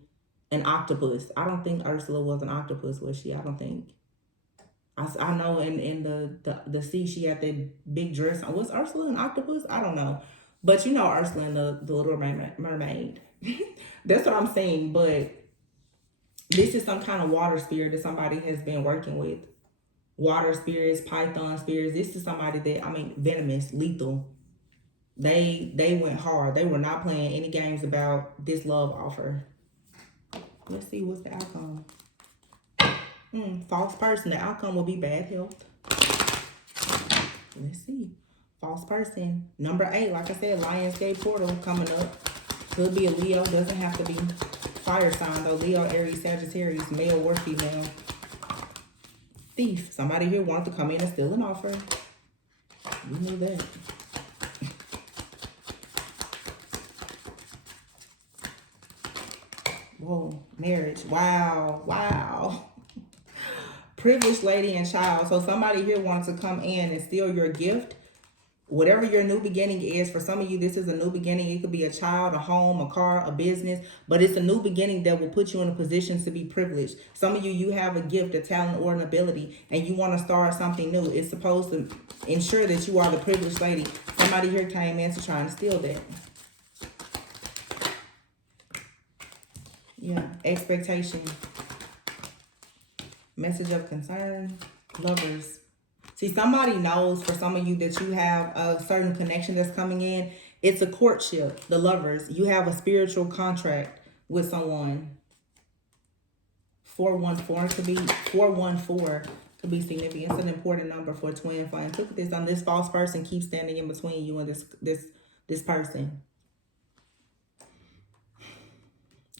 an octopus. I don't think Ursula was an octopus, was she? I don't think. I know in the sea she had that big dress on. Was Ursula an octopus? I don't know. But you know Ursula in the Little Mermaid. That's what I'm saying. But this is some kind of water spirit that somebody has been working with. Water spirits, python spirits. This is somebody that, I mean, venomous, lethal. They went hard. They were not playing any games about this love offer. Let's see what's the outcome. False person. The outcome will be bad health. Let's see. False person. Number 8, like I said, Lionsgate portal coming up. Could be a Leo. Doesn't have to be fire sign though. Leo, Aries, Sagittarius, male or female. Thief. Somebody here wanted to come in and steal an offer. We knew that. Whoa. Marriage. Wow. Wow. Privileged lady and child. So somebody here wants to come in and steal your gift. Whatever your new beginning is, for some of you, this is a new beginning. It could be a child, a home, a car, a business, but it's a new beginning that will put you in a position to be privileged. Some of you, you have a gift, a talent, or an ability, and you want to start something new. It's supposed to ensure that you are the privileged lady. Somebody here came in to try and steal that. Yeah, expectation. Message of concern. Lovers. See, somebody knows for some of you that you have a certain connection that's coming in. It's a courtship, the lovers. You have a spiritual contract with someone. 414 could be 414 could be significant. It's an important number for twin flame. Look at this. On this false person keeps standing in between you and this person.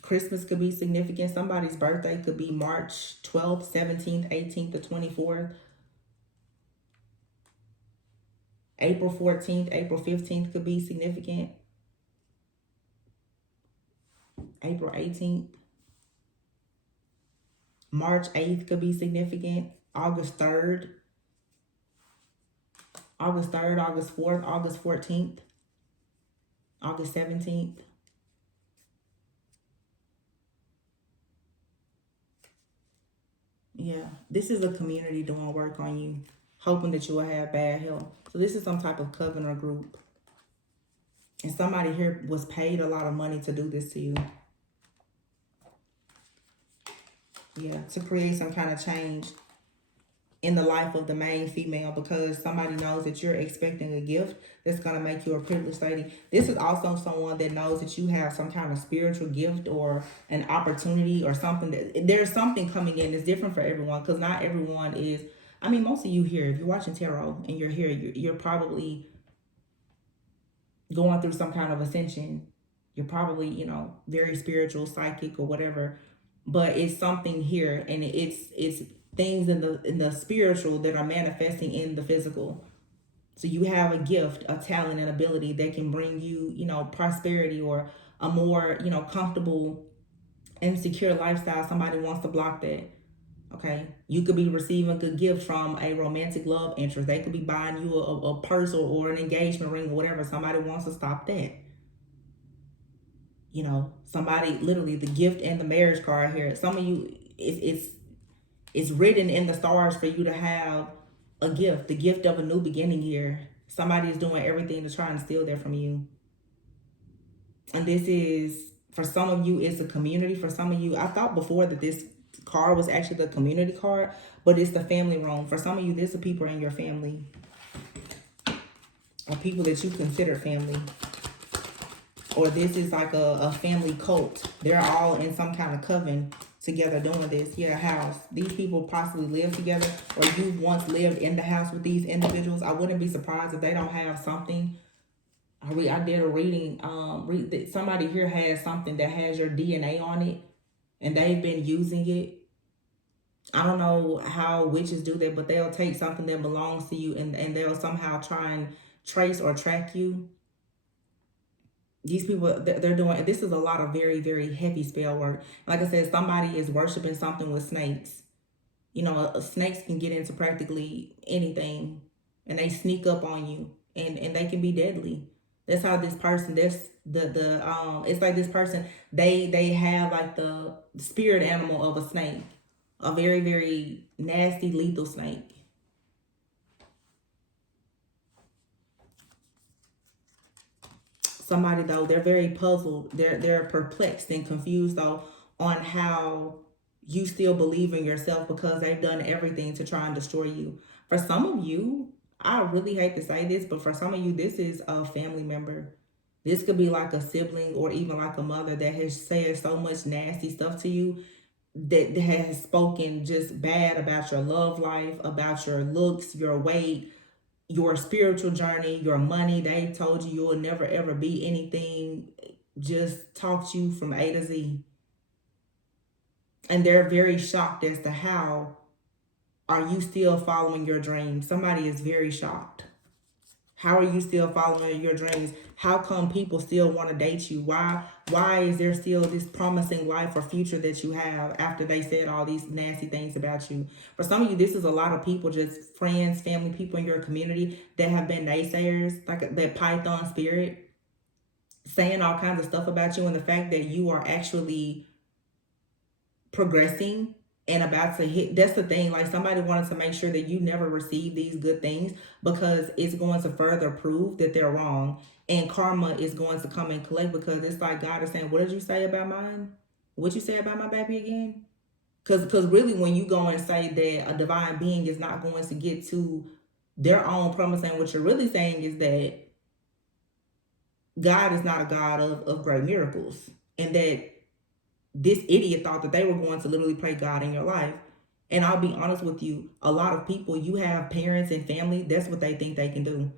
Christmas could be significant. Somebody's birthday could be March 12th, 17th, 18th, or 24th. April 14th, April 15th could be significant. April 18th. March 8th could be significant. August 3rd. August 3rd, August 4th, August 14th. August 17th. Yeah, this is a community doing work on you, hoping that you will have bad health. So this is some type of covenant group. And somebody here was paid a lot of money to do this to you. Yeah, to create some kind of change in the life of the main female, because somebody knows that you're expecting a gift that's going to make you a privileged lady. This is also someone that knows that you have some kind of spiritual gift or an opportunity or something. That there's something coming in that's different for everyone, because not everyone is. I mean, most of you here, if you're watching tarot and you're here, you're probably going through some kind of ascension. You're probably, you know, very spiritual, psychic, or whatever. But it's something here, and it's things in the spiritual that are manifesting in the physical. So you have a gift, a talent, and ability that can bring you, you know, prosperity or a more, you know, comfortable and secure lifestyle. Somebody wants to block that. Okay, you could be receiving a gift from a romantic love interest. They could be buying you a purse or an engagement ring or whatever. Somebody wants to stop that. You know, somebody literally the gift and the marriage card here. Some of you, it's written in the stars for you to have a gift, the gift of a new beginning here. Somebody is doing everything to try and steal that from you. And this is, for some of you, it's a community. For some of you, I thought before that this card was actually the community card, but it's the family room. For some of you, there's the people in your family or people that you consider family. Or this is like a family cult. They're all in some kind of coven together doing this. Yeah, house. These people possibly live together, or you once lived in the house with these individuals. I wouldn't be surprised if they don't have something. I did a reading. Somebody here has something that has your DNA on it, and they've been using it. I don't know how witches do that, but they'll take something that belongs to you, and they'll somehow try and trace or track you. These people, they're doing, this is a lot of very, very heavy spell work. Like I said, somebody is worshiping something with snakes. You know, snakes can get into practically anything, and they sneak up on you, and they can be deadly. That's how this person, it's like this person, they have like the spirit animal of a snake, a very, very nasty, lethal snake. Somebody though, they're very puzzled, they're perplexed and confused though on how you still believe in yourself, because they've done everything to try and destroy you. For some of you, I really hate to say this, but for some of you, this is a family member. This could be like a sibling or even like a mother that has said so much nasty stuff to you, that has spoken just bad about your love life, about your looks, your weight, your spiritual journey, your money. They told you you'll never ever be anything, just talked you from A to Z. And they're very shocked as to how are you still following your dreams. Somebody is very shocked. How are you still following your dreams? How come people still want to date you? Why is there still this promising life or future that you have after they said all these nasty things about you? For some of you, this is a lot of people, just friends, family, people in your community that have been naysayers, like that Python spirit, saying all kinds of stuff about you, and the fact that you are actually progressing and about to hit. That's the thing, like somebody wanted to make sure that you never receive these good things, because it's going to further prove that they're wrong, and karma is going to come and collect, because it's like God is saying, what did you say about mine? What you say about my baby again? Because really, when you go and say that a divine being is not going to get to their own promise, and what you're really saying is that God is not a God of great miracles, and that this idiot thought that they were going to literally play God in your life. And I'll be honest with you, a lot of people, you have parents and family, that's what they think they can do.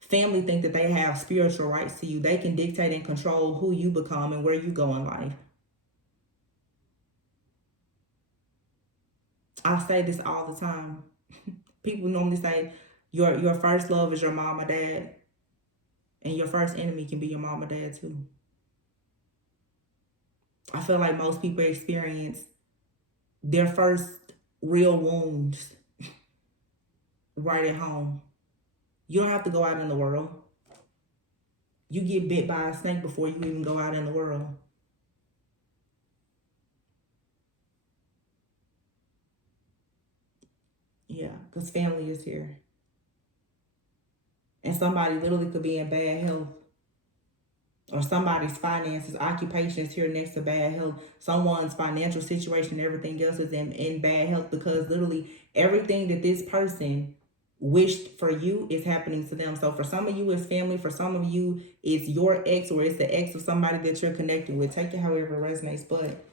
Family think that they have spiritual rights to you. They can dictate and control who you become and where you go in life. I say this all the time. People normally say your first love is your mom or dad, and your first enemy can be your mom or dad too. I feel like most people experience their first real wounds right at home. You don't have to go out in the world. You get bit by a snake before you even go out in the world. Yeah, because family is here. And somebody literally could be in bad health. Or somebody's finances, occupation is here next to bad health. Someone's financial situation, everything else is in bad health, because literally everything that this person wished for you is happening to them. So for some of you, it's family. For some of you, it's your ex, or it's the ex of somebody that you're connected with. Take it however it resonates. But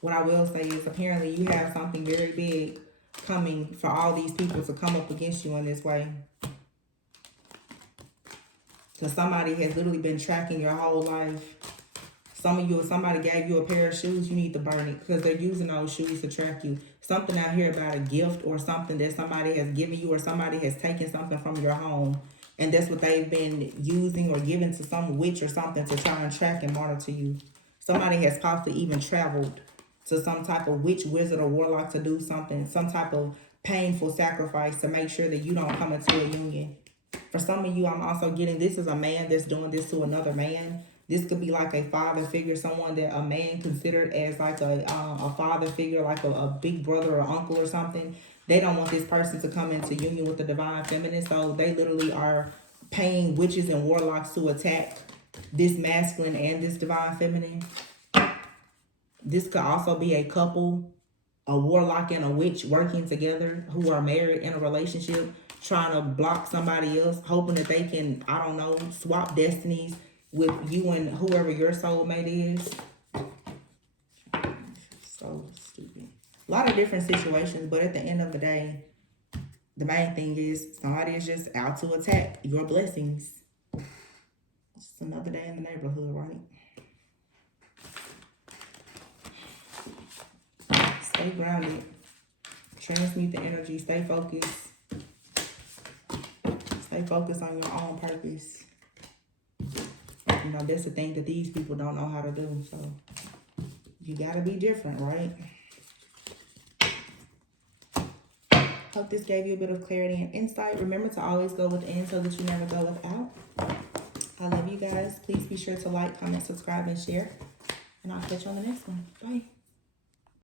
what I will say is, apparently you have something very big coming for all these people to come up against you in this way. Because somebody has literally been tracking your whole life. Some of you, if somebody gave you a pair of shoes, you need to burn it, because they're using those shoes to track you. Something out here about a gift or something that somebody has given you, or somebody has taken something from your home, and that's what they've been using or giving to some witch or something to try and track and monitor you. Somebody has possibly even traveled to some type of witch, wizard, or warlock to do something, some type of painful sacrifice to make sure that you don't come into a union. For some of you, I'm also getting this is a man that's doing this to another man. This could be like a father figure, someone that a man considered as like a father figure, like a big brother or uncle or something. They don't want this person to come into union with the divine feminine, so they literally are paying witches and warlocks to attack this masculine and this divine feminine. This could also be a couple, a warlock and a witch working together who are married in a relationship, trying to block somebody else, hoping that they can, I don't know, swap destinies with you and whoever your soulmate is. So stupid. A lot of different situations, but at the end of the day, the main thing is somebody is just out to attack your blessings. Just another day in the neighborhood, right? Stay grounded. Transmute the energy. Stay focused. Stay focused on your own purpose. You know, that's the thing that these people don't know how to do. So you gotta be different, right? Hope this gave you a bit of clarity and insight. Remember to always go within so that you never go without. I love you guys. Please be sure to like, comment, subscribe, and share. And I'll catch you on the next one. Bye.